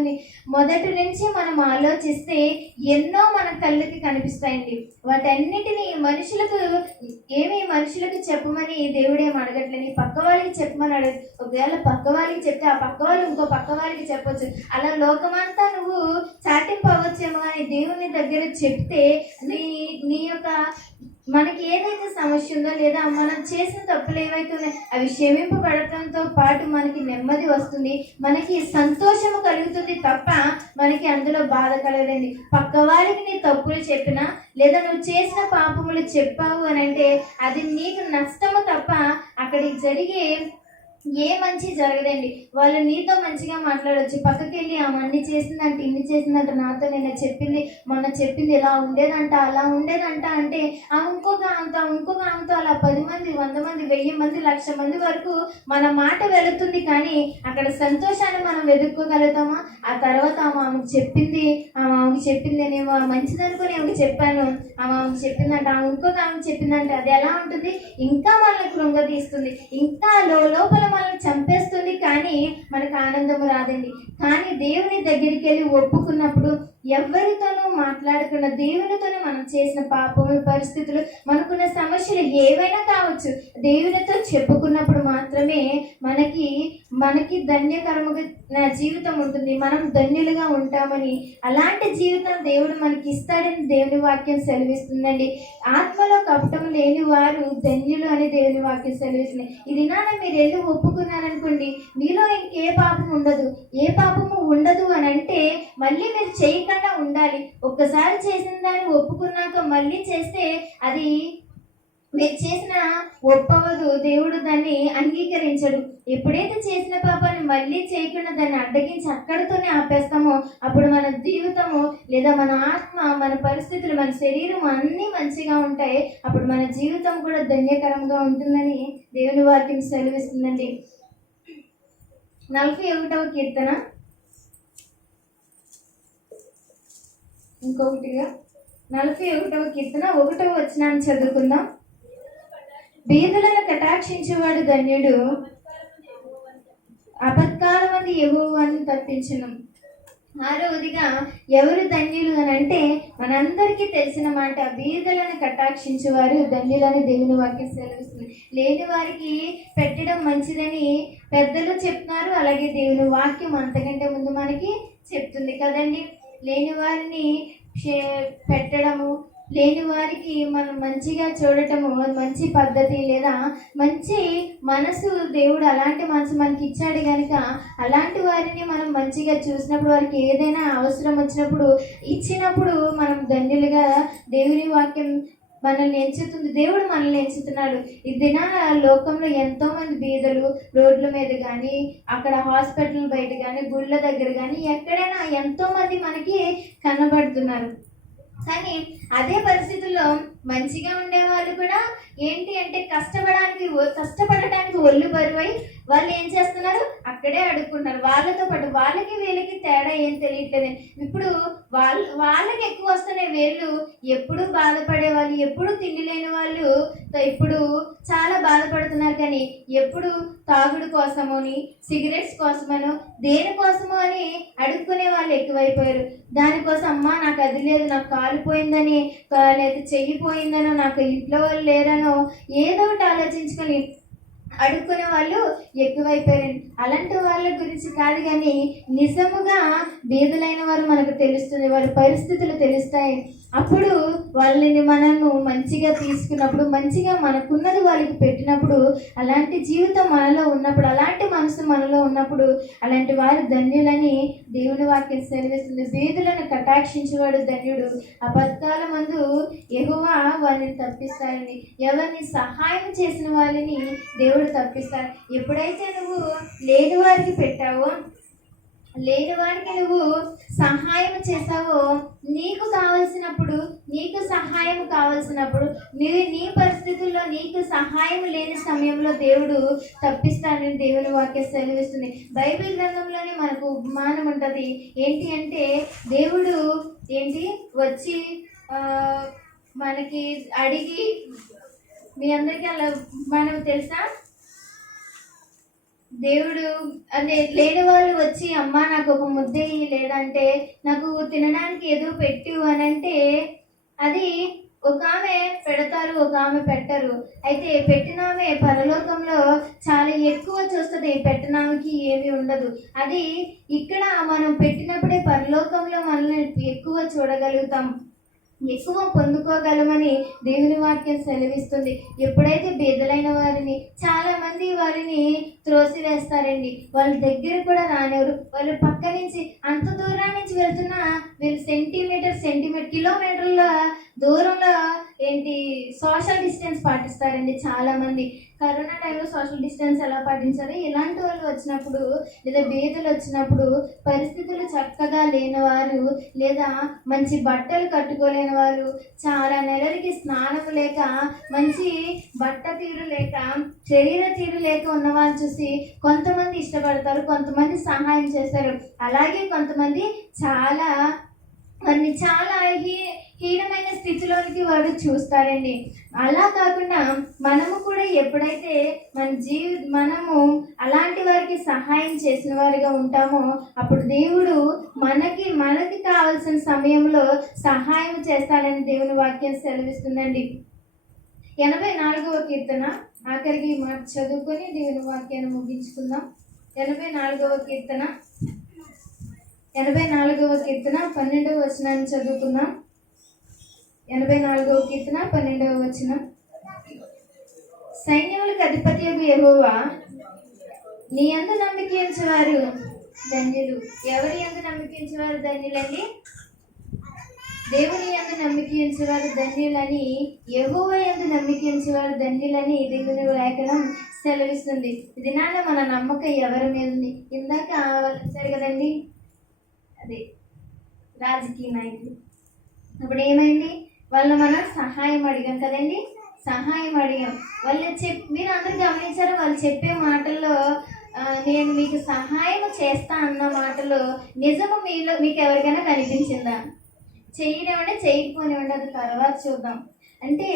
అని మొదటి నుంచి మనం ఆలోచిస్తే ఎన్నో మన కళ్ళకి కనిపిస్తాయండి. వాటన్నిటినీ మనుషులకు చెప్పమని దేవుడేం అడగట్లేదు, పక్క వాళ్ళకి చెప్పమని అడగ. ఒకవేళ పక్క వాళ్ళకి చెప్తే ఆ పక్క వాళ్ళు ఇంకో పక్క వాళ్ళకి చెప్పొచ్చు. అలా లోకమంతా నువ్వు చాటింపు అవ్వచ్చేమో, కానీ దేవుని దగ్గర చెప్తే నీ యొక్క మనకి ఏదైతే సమస్య ఉందో లేదా మనం చేసిన తప్పులు ఏవైతే ఉన్నాయో అవి క్షమింపబడటంతో పాటు మనకి నెమ్మది వస్తుంది, మనకి సంతోషము కలుగుతుంది తప్ప మనకి అందులో బాధ కలగదండి. పక్క వారికి నీ తప్పులు చెప్పినా లేదా నువ్వు చేసిన పాపములు చెప్పావు అని అంటే అది నీకు నష్టము తప్ప అక్కడికి జరిగే ఏ మంచి జరగదండి. వాళ్ళు నీతో మంచిగా మాట్లాడవచ్చు, పక్కకి వెళ్ళి ఆమె అన్ని చేసిందంట ఇన్ని చేసిందంట, నాతో నిన్న చెప్పింది మొన్న చెప్పింది ఇలా ఉండేదంట అలా ఉండేదంట అంటే ఇంకొక ఆమెతో అలా 10 మంది 100 మంది 1000 మంది 1,00,000 మంది వరకు మన మాట వెళుతుంది. కానీ అక్కడ సంతోషాన్ని మనం వెతుక్కోగలుగుతామా? ఆ తర్వాత ఆమెకు చెప్పింది నేను మంచిదనుకొని ఆమెకు చెప్పాను, ఆమెకు చెప్పిందంట, ఇంకొక ఆమెకు చెప్పిందంట, అది ఎలా ఉంటుంది? ఇంకా మనల్ని కృంగతీస్తుంది, ఇంకా లోపల మనల్ని చంపేస్తుంది. కానీ మనకు ఆనందము రాదండి. కానీ దేవుని దగ్గరికి వెళ్ళి ఒప్పుకున్నప్పుడు ఎవరితోనూ మాట్లాడకుండా దేవునితోనే మనం చేసిన పాపములు పరిస్థితులు మనకున్న సమస్యలు ఏవైనా కావచ్చు దేవునితో చెప్పుకున్నప్పుడు మాత్రమే మనకి ధన్యకరముగా జీవితం ఉంటుంది, మనం ధన్యులుగా ఉంటామని. అలాంటి జీవితం దేవుడు మనకి ఇస్తాడని దేవుని వాక్యం సెలవిస్తుందండి. ఆత్మలో కపటం లేని వారు ధన్యులు అని దేవుని వాక్యం సెలవిస్తుంది. ఇది నాన్న మీరు వెళ్ళి ఒప్పుకున్నారనుకోండి, మీలో ఇంకే పాపం ఉండదు. ఏ పాపము ఉండదు అని అంటే మళ్ళీ మీరు చేయకుండా ఉండాలి. ఒక్కసారి చేసిన దాన్ని ఒప్పుకున్నాక మళ్ళీ చేస్తే అది మీరు చేసిన ఒప్పవదు, దేవుడు దాన్ని అంగీకరించడు. ఎప్పుడైతే చేసిన పాపాన్ని మళ్ళీ చేయకుండా దాన్ని అడ్డగించి అక్కడితోనే ఆపేస్తామో అప్పుడు మన జీవితము లేదా మన ఆత్మ మన పరిస్థితులు మన శరీరం అన్నీ మంచిగా ఉంటాయి. అప్పుడు మన జీవితం కూడా ధన్యకరంగా ఉంటుందని దేవుని వాక్యం సెలవిస్తుందండి. 41వ కీర్తన ఇంకొకటిగా 41వ కీర్తన 1వ వచనాన్ని చదువుకుందాం. బీదలను కటాక్షించేవాడు ధన్యుడు, ఆపత్కాలమందు యెహోవాను తప్పించును. 6వదిగా ఎవరు ధన్యులు అని అంటే మనందరికీ తెలిసిన మాట, బీదలను కటాక్షించేవారు ధన్యులని దేవుని వాక్యం సెలవిస్తుంది. లేని వారికి పెట్టడం మంచిదని పెద్దలు చెప్తున్నారు, అలాగే దేవుని వాక్యం అంతకంటే ముందు మనకి చెప్తుంది కదండి. లేని వారిని పెట్టడము, లేని వారికి మనం మంచిగా చూడటము మంచి పద్ధతి లేదా మంచి మనసు. దేవుడు అలాంటి మనసు మనకి ఇచ్చాడు కనుక అలాంటి వారిని మనం మంచిగా చూసినప్పుడు వారికి ఏదైనా అవసరం వచ్చినప్పుడు ఇచ్చినప్పుడు మనం ధన్యులుగా దేవుని వాక్యం మనల్ని ఎంచుతుంది. దేవుడు మనల్ని ఎంచుతున్నాడు. ఈ దినాల లోకంలో ఎంతోమంది బీదలు రోడ్ల మీద కానీ అక్కడ హాస్పిటల్ బయట కానీ గుళ్ళ దగ్గర కానీ ఎక్కడైనా ఎంతోమంది మనకి కనబడుతున్నారు. కానీ అదే పరిస్థితుల్లో మంచిగా ఉండేవాళ్ళు కూడా ఏంటి అంటే కష్టపడటానికి ఒళ్ళు బరువై వాళ్ళు ఏం చేస్తున్నారు, అక్కడే అడుక్కుంటారు. వాళ్ళతో పాటు వాళ్ళకి వీళ్ళకి తేడా ఏం తెలియట్లేదు. ఇప్పుడు వాళ్ళకి ఎక్కువ వస్తున్నాయి వేళ్ళు. ఎప్పుడు బాధపడే వాళ్ళు, ఎప్పుడు తిండి లేని వాళ్ళు ఇప్పుడు చాలా బాధపడుతున్నారు. కానీ ఎప్పుడు తాగుడు కోసమని సిగరెట్స్ కోసమనో దేనికోసమో అని అడుక్కునే వాళ్ళు ఎక్కువైపోయారు. దానికోసం అమ్మా నాకు అది లేదు, నాకు కాలిపోయిందని లేదా చెయ్యి పోయిందనో నాకు ఇంట్లో వాళ్ళు లేరనో ఏదో ఒకటి ఆలోచించుకొని అడుక్కునే వాళ్ళు ఎక్కువైపోయారండి. అలాంటి వాళ్ళ గురించి కాదు కానీ నిజముగా బీదలైన వారు మనకు తెలుస్తుంది, వారి పరిస్థితులు తెలుస్తాయి. అప్పుడు వాళ్ళని మనము మంచిగా తీసుకున్నప్పుడు మంచిగా మనకున్నది వాళ్ళకి పెట్టినప్పుడు అలాంటి జీవితం మనలో ఉన్నప్పుడు అలాంటి మనసు మనలో ఉన్నప్పుడు అలాంటి వారు ధన్యులని దేవుని వాక్యం సెలవిస్తుంది. బీదలను కటాక్షించేవాడు ధన్యుడు, అబద్ధాలమందు యెహోవా వారిని తప్పిస్తారని. ఎవరిని సహాయం చేసిన వాళ్ళని దేవుడు తప్పిస్తాడు. ఎప్పుడైతే నువ్వు లేని వారికి పెట్టావో, లేని వారికి నువ్వు సహాయం చేసావో, నీకు సహాయం కావాల్సినప్పుడు నీ పరిస్థితుల్లో నీకు సహాయం లేని సమయంలో దేవుడు తప్పిస్తానని దేవుని వాక్యం సెలవిస్తుంది. బైబిల్ గ్రంథంలోనే మనకు ఉపమానం ఉంటుంది. ఏంటి అంటే దేవుడు వచ్చి మనకి అడిగి, మీ అందరికీ అలా మనం తెలుసా, దేవుడు అంటే లేని వాళ్ళు వచ్చి అమ్మ నాకు ఒక ముద్ద లేదంటే నాకు తినడానికి ఏదో పెట్టు అని అంటే అది ఒక ఆమె పెడతారు, ఒక ఆమె పెట్టరు. అయితే పెట్టినామె పరలోకంలో చాలా ఎక్కువ చూస్తుంది, పెట్టినామెకి ఏమీ ఉండదు. అది ఇక్కడ మనం పెట్టినప్పుడే పరలోకంలో మనల్ని ఎక్కువ చూడగలుగుతాం. ఎక్కువ పొందుకోగలమని దేవుని వాక్యం సెలవిస్తుంది. ఎప్పుడైతే బీదలైన వారిని, చాలా మంది వారిని త్రోసివేస్తారండి, వాళ్ళ దగ్గర కూడా రానివ్వరు. వాళ్ళు పక్క నుంచి అంత దూరం నుంచి వెళ్తున్నా వీళ్ళు సెంటీమీటర్ కిలోమీటర్ల దూరంలో సోషల్ డిస్టెన్స్ పాటిస్తారండి చాలా మంది. కరోనా టైంలో సోషల్ డిస్టెన్స్ ఎలా పాటించాలి? ఇలాంటి వాళ్ళు వచ్చినప్పుడు, లేదా బీదలు వచ్చినప్పుడు, పరిస్థితులు చక్కగా లేని వారు, లేదా మంచి బట్టలు కట్టుకోలేని వారు, చాలా నెలలకి స్నానం లేక, మంచి బట్ట తీరు లేక, శరీర తీరు లేక ఉన్నవారు చూసి కొంతమంది ఇష్టపడతారు, కొంతమంది సహాయం చేస్తారు. అలాగే కొంతమంది వారిని చాలా హీనమైన స్థితిలోనికి వారు చూస్తారండి. అలా కాకుండా మనము కూడా ఎప్పుడైతే మనము అలాంటి వారికి సహాయం చేసిన వారిగా ఉంటామో, అప్పుడు దేవుడు మనకి కావాల్సిన సమయంలో సహాయం చేస్తాడని దేవుని వాక్యం సెలవిస్తుందండి. 84వ కీర్తన ఆఖరికి మాట చదువుకొని దేవుని వాక్యాన్ని ముగించుకుందాం. 84వ కీర్తన 12వ వచనాన్ని చదువుకుందాం. 84వ కీర్తన 12వ వచనం. సైన్యములకు అధిపతియగు యెహోవా, నీ యందు నమ్మికించువారు ధన్యులు. ఎవరి యందు నమ్మికించువారు ధన్యులండి? దేవుని యందు నమ్మికించువారు ధన్యులని, యెహోవా యందు నమ్మికించువారు ధన్యులని దేవుని లేఖనం సెలవిస్తుంది. ఇది మన నమ్మకం ఎవరి మీద ఉంది? ఇందాక వాళ్ళు వచ్చారు కదండి, అదే రాజకీయ నాయకులు. ఇప్పుడు ఏమైంది? వాళ్ళని మనం సహాయం అడిగాం కదండి, సహాయం అడిగాం. మీరు అందరూ గమనించారు, వాళ్ళు చెప్పే మాటల్లో నేను మీకు సహాయం చేస్తా అన్న మాటలో నిజము మీకు ఎవరికైనా కనిపించిందా? చేయనివ్వండి, చేయకపోనివ్వండి, అది తర్వాత చూద్దాం. అంటే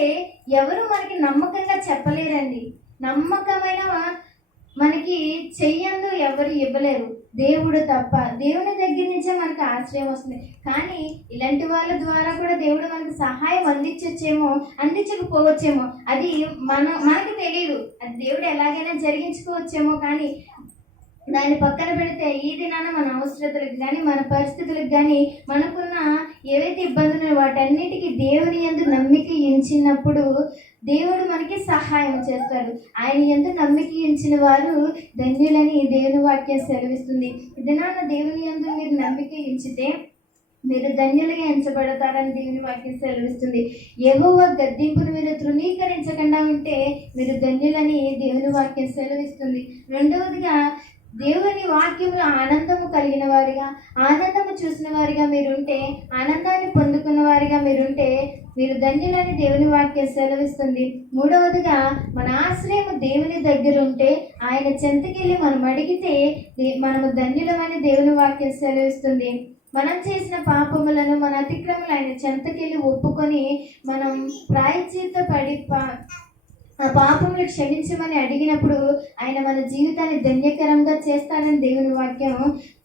ఎవరు మనకి నమ్మకంగా చెప్పలేరండి. నమ్మకమైన మనకి చెయ్యందు ఎవరు ఇవ్వలేరు, దేవుడు తప్ప. దేవుని దగ్గర నుంచే మనకు ఆశ్రయం వస్తుంది. కానీ ఇలాంటి వాళ్ళ ద్వారా కూడా దేవుడు మనకు సహాయం అందించకపోవచ్చేమో, అది మనకు తెలియదు. అది దేవుడు ఎలాగైనా జరిగించుకోవచ్చేమో. కానీ దాన్ని పక్కన పెడితే ఈ దినాన మన అవసరతలకు కానీ, మన పరిస్థితులకు కానీ, మనకున్న ఏవైతే ఇబ్బందులు వాటన్నిటికీ దేవుని యందు నమ్మిక ఉంచినప్పుడు దేవుడు మనకి సహాయం చేస్తాడు. ఆయన యందు నమ్మిక ఉంచిన వారు ధన్యులని దేవుని వాక్యం సెలవిస్తుంది. ఈ దినాన దేవుని యందు మీరు నమ్మిక ఉంచితే మీరు ధన్యులుగా ఎంచబడతారని దేవుని వాక్యం సెలవిస్తుంది. యెహోవా గద్దింపును మీరు తృణీకరించకుండా ఉంటే మీరు ధన్యులని దేవుని వాక్యం సెలవిస్తుంది. రెండవదిగా, దేవుని వాక్యంలో ఆనందము కలిగిన వారిగా, ఆనందము చూసిన వారిగా మీరుంటే, ఆనందాన్ని పొందుకున్న వారిగా మీరుంటే మీరు ధన్యులని దేవుని వాక్యం సెలవిస్తుంది. మూడవదిగా, మన ఆశ్రయము దేవుని దగ్గర ఉంటే, ఆయన చెంతకెళ్ళి మనం అడిగితే మనము ధన్యులమని దేవుని వాక్యం సెలవిస్తుంది. మనం చేసిన పాపములను, మన అతిక్రమలు ఆయన చెంతకెళ్ళి ఒప్పుకొని మనం ప్రాయశ్చిత్త పడి ఆ పాపములు క్షమించమని అడిగినప్పుడు ఆయన మన జీవితాన్ని ధన్యకరంగా చేస్తానని దేవుని వాక్యం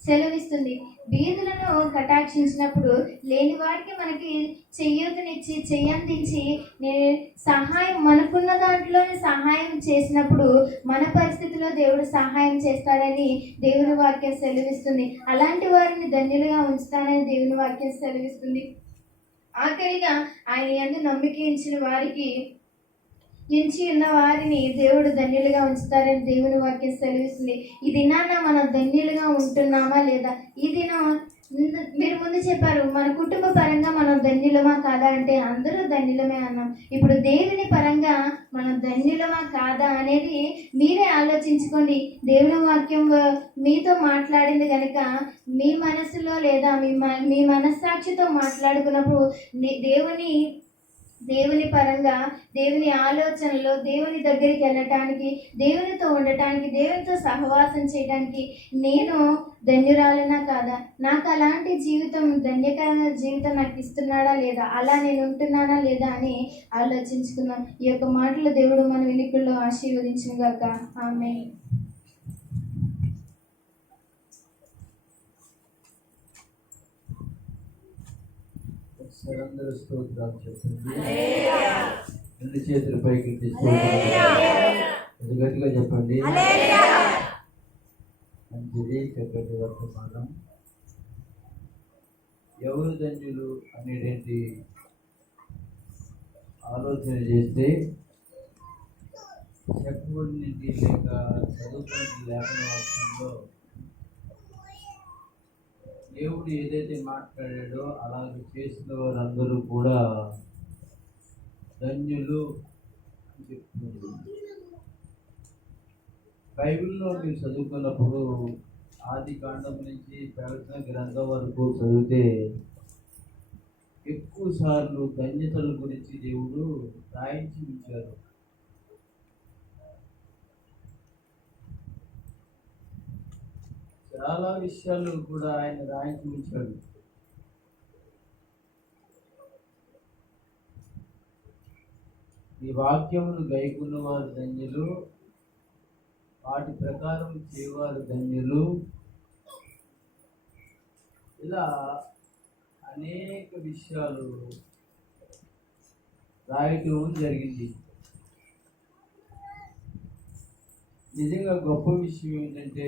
సెలవిస్తుంది. బీదులను కటాక్షించినప్పుడు, లేని వారికి మనకి చెయ్యూతనిచ్చి, చెయ్యందించి సహాయం, మనకున్న దాంట్లోనే సహాయం చేసినప్పుడు మన పరిస్థితిలో దేవుడు సహాయం చేస్తాడని దేవుని వాక్యం సెలవిస్తుంది. అలాంటి వారిని ధన్యులుగా ఉంచుతానని దేవుని వాక్యం సెలవిస్తుంది. ఆఖరిగా, ఆయన యందు నమ్మిక ఉంచిన వారికి ఉన్న వారిని దేవుడు ధన్యులుగా ఉంచుతారని దేవుని వాక్యం సెలవిస్తుంది. ఈ దినాన మనం ధన్యులుగా ఉంటున్నామా లేదా? ఈ దినం మీరు ముందు చెప్పారు, మన కుటుంబ పరంగా మనం ధన్యులమా కాదా అంటే అందరూ ధన్యులమే అన్నాం. ఇప్పుడు దేవుని పరంగా మనం ధన్యులమా కాదా అనేది మీరే ఆలోచించుకోండి. దేవుని వాక్యం మీతో మాట్లాడింది కనుక మీ మనసులో లేదా మీ మనస్సాక్షితో మాట్లాడుకున్నప్పుడు దేవుని పరంగా, దేవుని ఆలోచనలో, దేవుని దగ్గరికి వెళ్ళటానికి, దేవునితో ఉండటానికి, దేవునితో సహవాసం చేయడానికి నేను ధన్యురాలనా కాదా? నాకు అలాంటి జీవితం, ధన్యకరమైన జీవితం నాకు ఇస్తున్నాడా లేదా? అలా నేను ఉంటున్నానా లేదా అని ఆలోచించుకున్నాం. ఈ యొక్క మాటలు దేవుడు మన వినికిల్లో ఆశీర్వదించును గాక. ఆమేన్. అందరూ స్తోత్రాలు చెప్పండి. రెండు చేతుల పైకి గట్టిగా చెప్పండి. మంచిది, చక్కటి వర్తమానం. ఎవరు ధన్యులు అనేటువంటి ఆలోచన చేస్తే చెప్పబడినది లేక చదువుకున్నది లేఖన వాక్యంలో దేవుడు ఏదైతే మాట్లాడాడో అలాగే చేసిన వారందరూ కూడా ధన్యులు అని చెప్తున్నారు. బైబిల్లో మీరు చదువుకున్నప్పుడు ఆది కాండం నుంచి ప్రవచన గ్రంథం వరకు చదివితే ఎక్కువ సార్లు ధన్యతల గురించి దేవుడు రాయించి ఉంచారు. చాలా విషయాలు కూడా ఆయన రాయించి ఉంచాడు. ఈ వాక్యమును గైకున్న వారు ధన్యులు, వాటి ప్రకారం చేయవారు ధన్యులు. ఇలా అనేక విషయాలు రాయటం జరిగింది. నిజంగా గొప్ప విషయం ఏంటంటే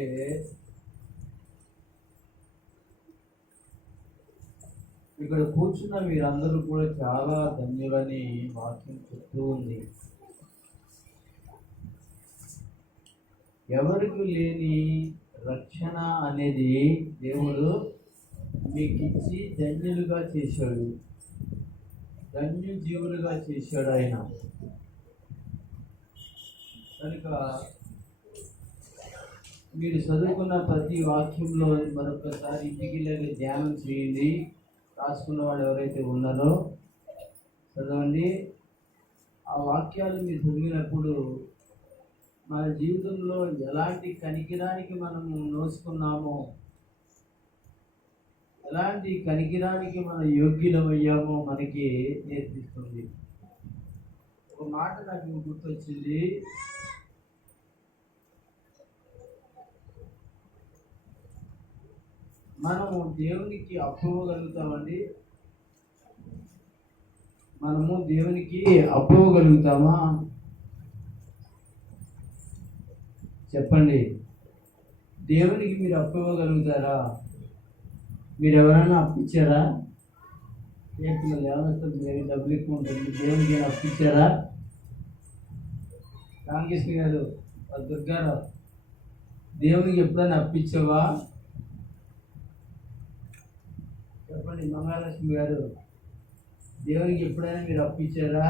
ఇక్కడ కూర్చున్న మీరందరూ కూడా చాలా ధన్యులని వాక్యం చెప్తూ ఉంది. ఎవరికి లేని రక్షణ అనేది దేవుడు మీకు ఇచ్చి ధన్యులుగా చేశాడు, ధన్యు జీవులుగా చేశాడు ఆయన. కనుక మీరు చదువుకున్న ప్రతి వాక్యంలో మరొకసారి ఇంటికి లేక ధ్యానం చేయండి. రాసుకున్న వాడు ఎవరైతే ఉన్నారో చదవండి. ఆ వాక్యాలు మీరు చదివినప్పుడు మన జీవితంలో ఎలాంటి కనికిరానికి మనము నోచుకున్నామో, ఎలాంటి కనికిరానికి మనం యోగ్యులమయ్యామో మనకి నేర్పిస్తుంది. ఒక మాట నాకు గుర్తొచ్చింది. మనము దేవునికి అప్పు ఇవ్వగలుగుతామండి? మనము దేవునికి అప్పు ఇవ్వగలుగుతామా? చెప్పండి. దేవునికి మీరు అప్పు ఇవ్వగలుగుతారా? మీరు ఎవరైనా అప్పిచ్చారా? పిల్లలు ఎవరైనా డబ్బులు ఎక్కువ ఉంటుంది, దేవునికి ఏమైనా అప్పిచ్చారా? రామకృష్ణ గారు, దుర్గారావు, దేవునికి ఎప్పుడైనా అప్పిచ్చావా? చెప్పండి. మంగాలక్ష్మి గారు, దేవునికి ఎప్పుడైనా మీరు అప్పిచ్చారా?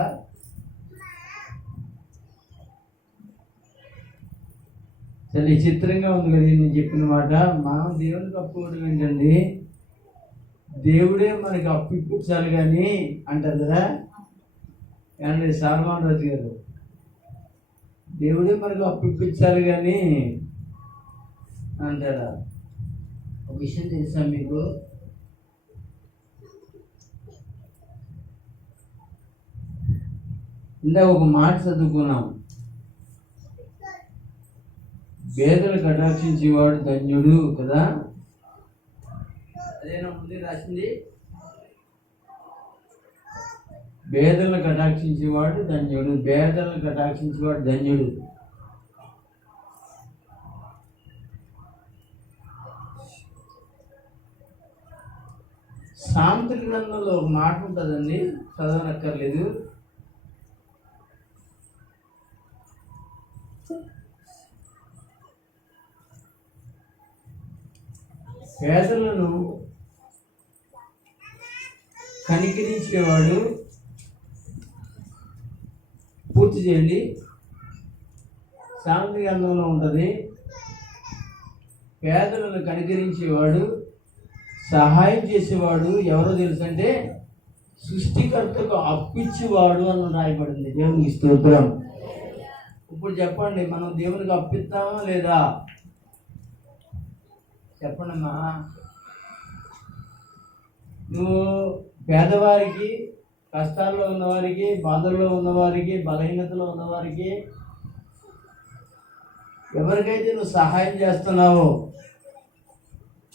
చాలా విచిత్రంగా ఉంది కదా నేను చెప్పిన మాట. మనం దేవునికి అప్పు ఇవ్వడం ఏంటండి? దేవుడే మనకి అప్పు ఇప్పించాలి కానీ అంటారు కదా. కానీ సల్మాన్ రాజు గారు, దేవుడే మనకు అప్పు ఇప్పించాలి కానీ అంటారా? ఒక విషయం తెలుసా మీకు? ఇందాక ఒక మాట చదువుకున్నాం, పేదలు కటాక్షించేవాడు ధన్యుడు కదా. అదేనా ముందే రాసింది? పేదలను కటాక్షించేవాడు ధన్యుడు, పేదలను కటాక్షించేవాడు ధన్యుడు. సామెతల గ్రంథంలో ఒక మాట ఉంటుందండి, చదవనక్కర్లేదు. పేదలను కనికరించేవాడు, పూర్తి చేయండి. సామెతల గ్రంథంలో ఉంటుంది, పేదలను కనికరించేవాడు, సహాయం చేసేవాడు ఎవరో తెలుసంటే సృష్టికర్తకు అప్పిచ్చేవాడు అని రాయబడింది. దేవునికి స్తోత్రం. ఇప్పుడు చెప్పండి, మనం దేవునికి అప్పిస్తామా లేదా? చెప్పండమ్మా. నువ్వు పేదవారికి, కష్టాల్లో ఉన్నవారికి, బాధల్లో ఉన్నవారికి, బలహీనతలో ఉన్నవారికి ఎవరికైతే నువ్వు సహాయం చేస్తున్నావో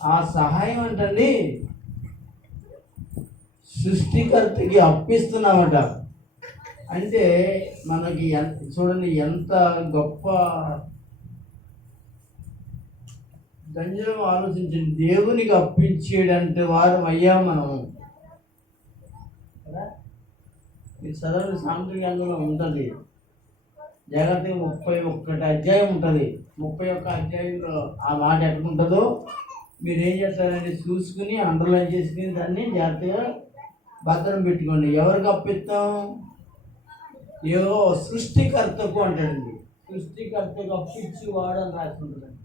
ఆ సహాయం అంటండి సృష్టికర్తకి అప్పిస్తున్నామట. అంటే మనకి చూడండి ఎంత గొప్ప ధన్యం. ఆలోచించండి, దేవునికి అప్పించేటంటే వారు అయ్యా మనం. మీరు చదవని సామెతల గ్రంథంలో ఉంటుంది. జాగ్రత్తగా 31 అధ్యాయం ఉంటుంది. 31 అధ్యాయంలో ఆ మాట ఎక్కడ ఉంటుందో మీరు ఏం చేస్తారంటే చూసుకుని అండర్లైన్ చేసుకుని దాన్ని జాగ్రత్తగా భద్రం పెట్టుకోండి. ఎవరికి అప్పిస్తాం? ఏవో సృష్టికర్తకు అంటాడండి. సృష్టికర్తకు అప్పిచ్చి వాడు అని రాసి ఉంటుందండి.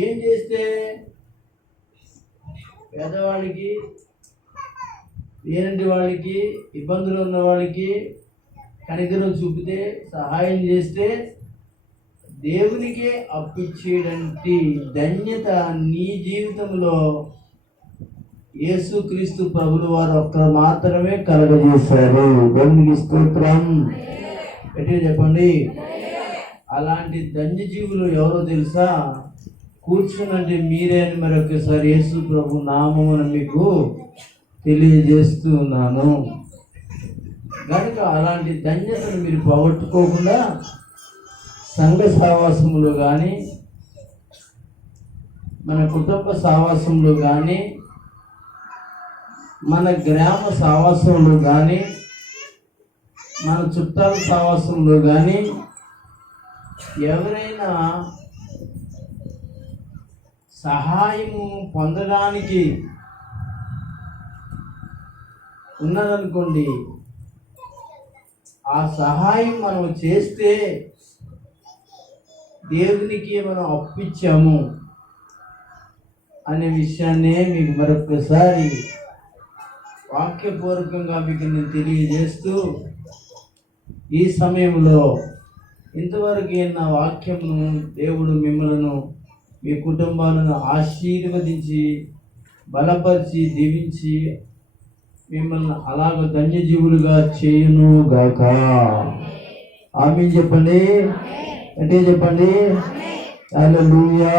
ఏం చేస్తే పేదవాళ్ళకి, లేనంటి వాళ్ళకి, ఇబ్బందులు ఉన్న వాళ్ళకి కనికరం చూపితే, సహాయం చేస్తే దేవునికే అప్పిచ్చేటువంటి ధన్యత నీ జీవితంలో యేసుక్రీస్తు ప్రభుల వారు ఒక్కరు మాత్రమే కలగజేశారు. దేవునికి స్తోత్రం. ఎట్లా చెప్పండి. అలాంటి ధన్యజీవులు ఎవరో తెలుసా? కూర్చునంటే మీరే అని మరొకసారి యేసు ప్రభు నామమున మీకు తెలియజేస్తూ ఉన్నాను. కనుక అలాంటి ధన్యతను మీరు పోగొట్టుకోకుండా సంఘ సావాసములు కానీ, మన కుటుంబ సావాసములు కానీ, మన గ్రామ సావాసములు కానీ, మన చుట్టాల సావాసములు కానీ ఎవరైనా సహాయము పొందడానికి ఉన్నదనుకోండి, ఆ సహాయం మనం చేస్తే దేవునికి మనం అప్పిచ్చాము అనే విషయాన్నే మీకు మరొకసారి వాక్యపూర్వకంగా మీకు నేను తెలియజేస్తూ, ఈ సమయంలో ఇంతవరకు నా వాక్యమును దేవుడు మిమ్మలను, మీ కుటుంబాలను ఆశీర్వదించి బలపరిచి దీవించి మిమ్మల్ని అలాగ ధన్యజీవులుగా చేయును గాక. ఆమేన్ చెప్పండి. అంటే చెప్పండి. హల్లెలూయా.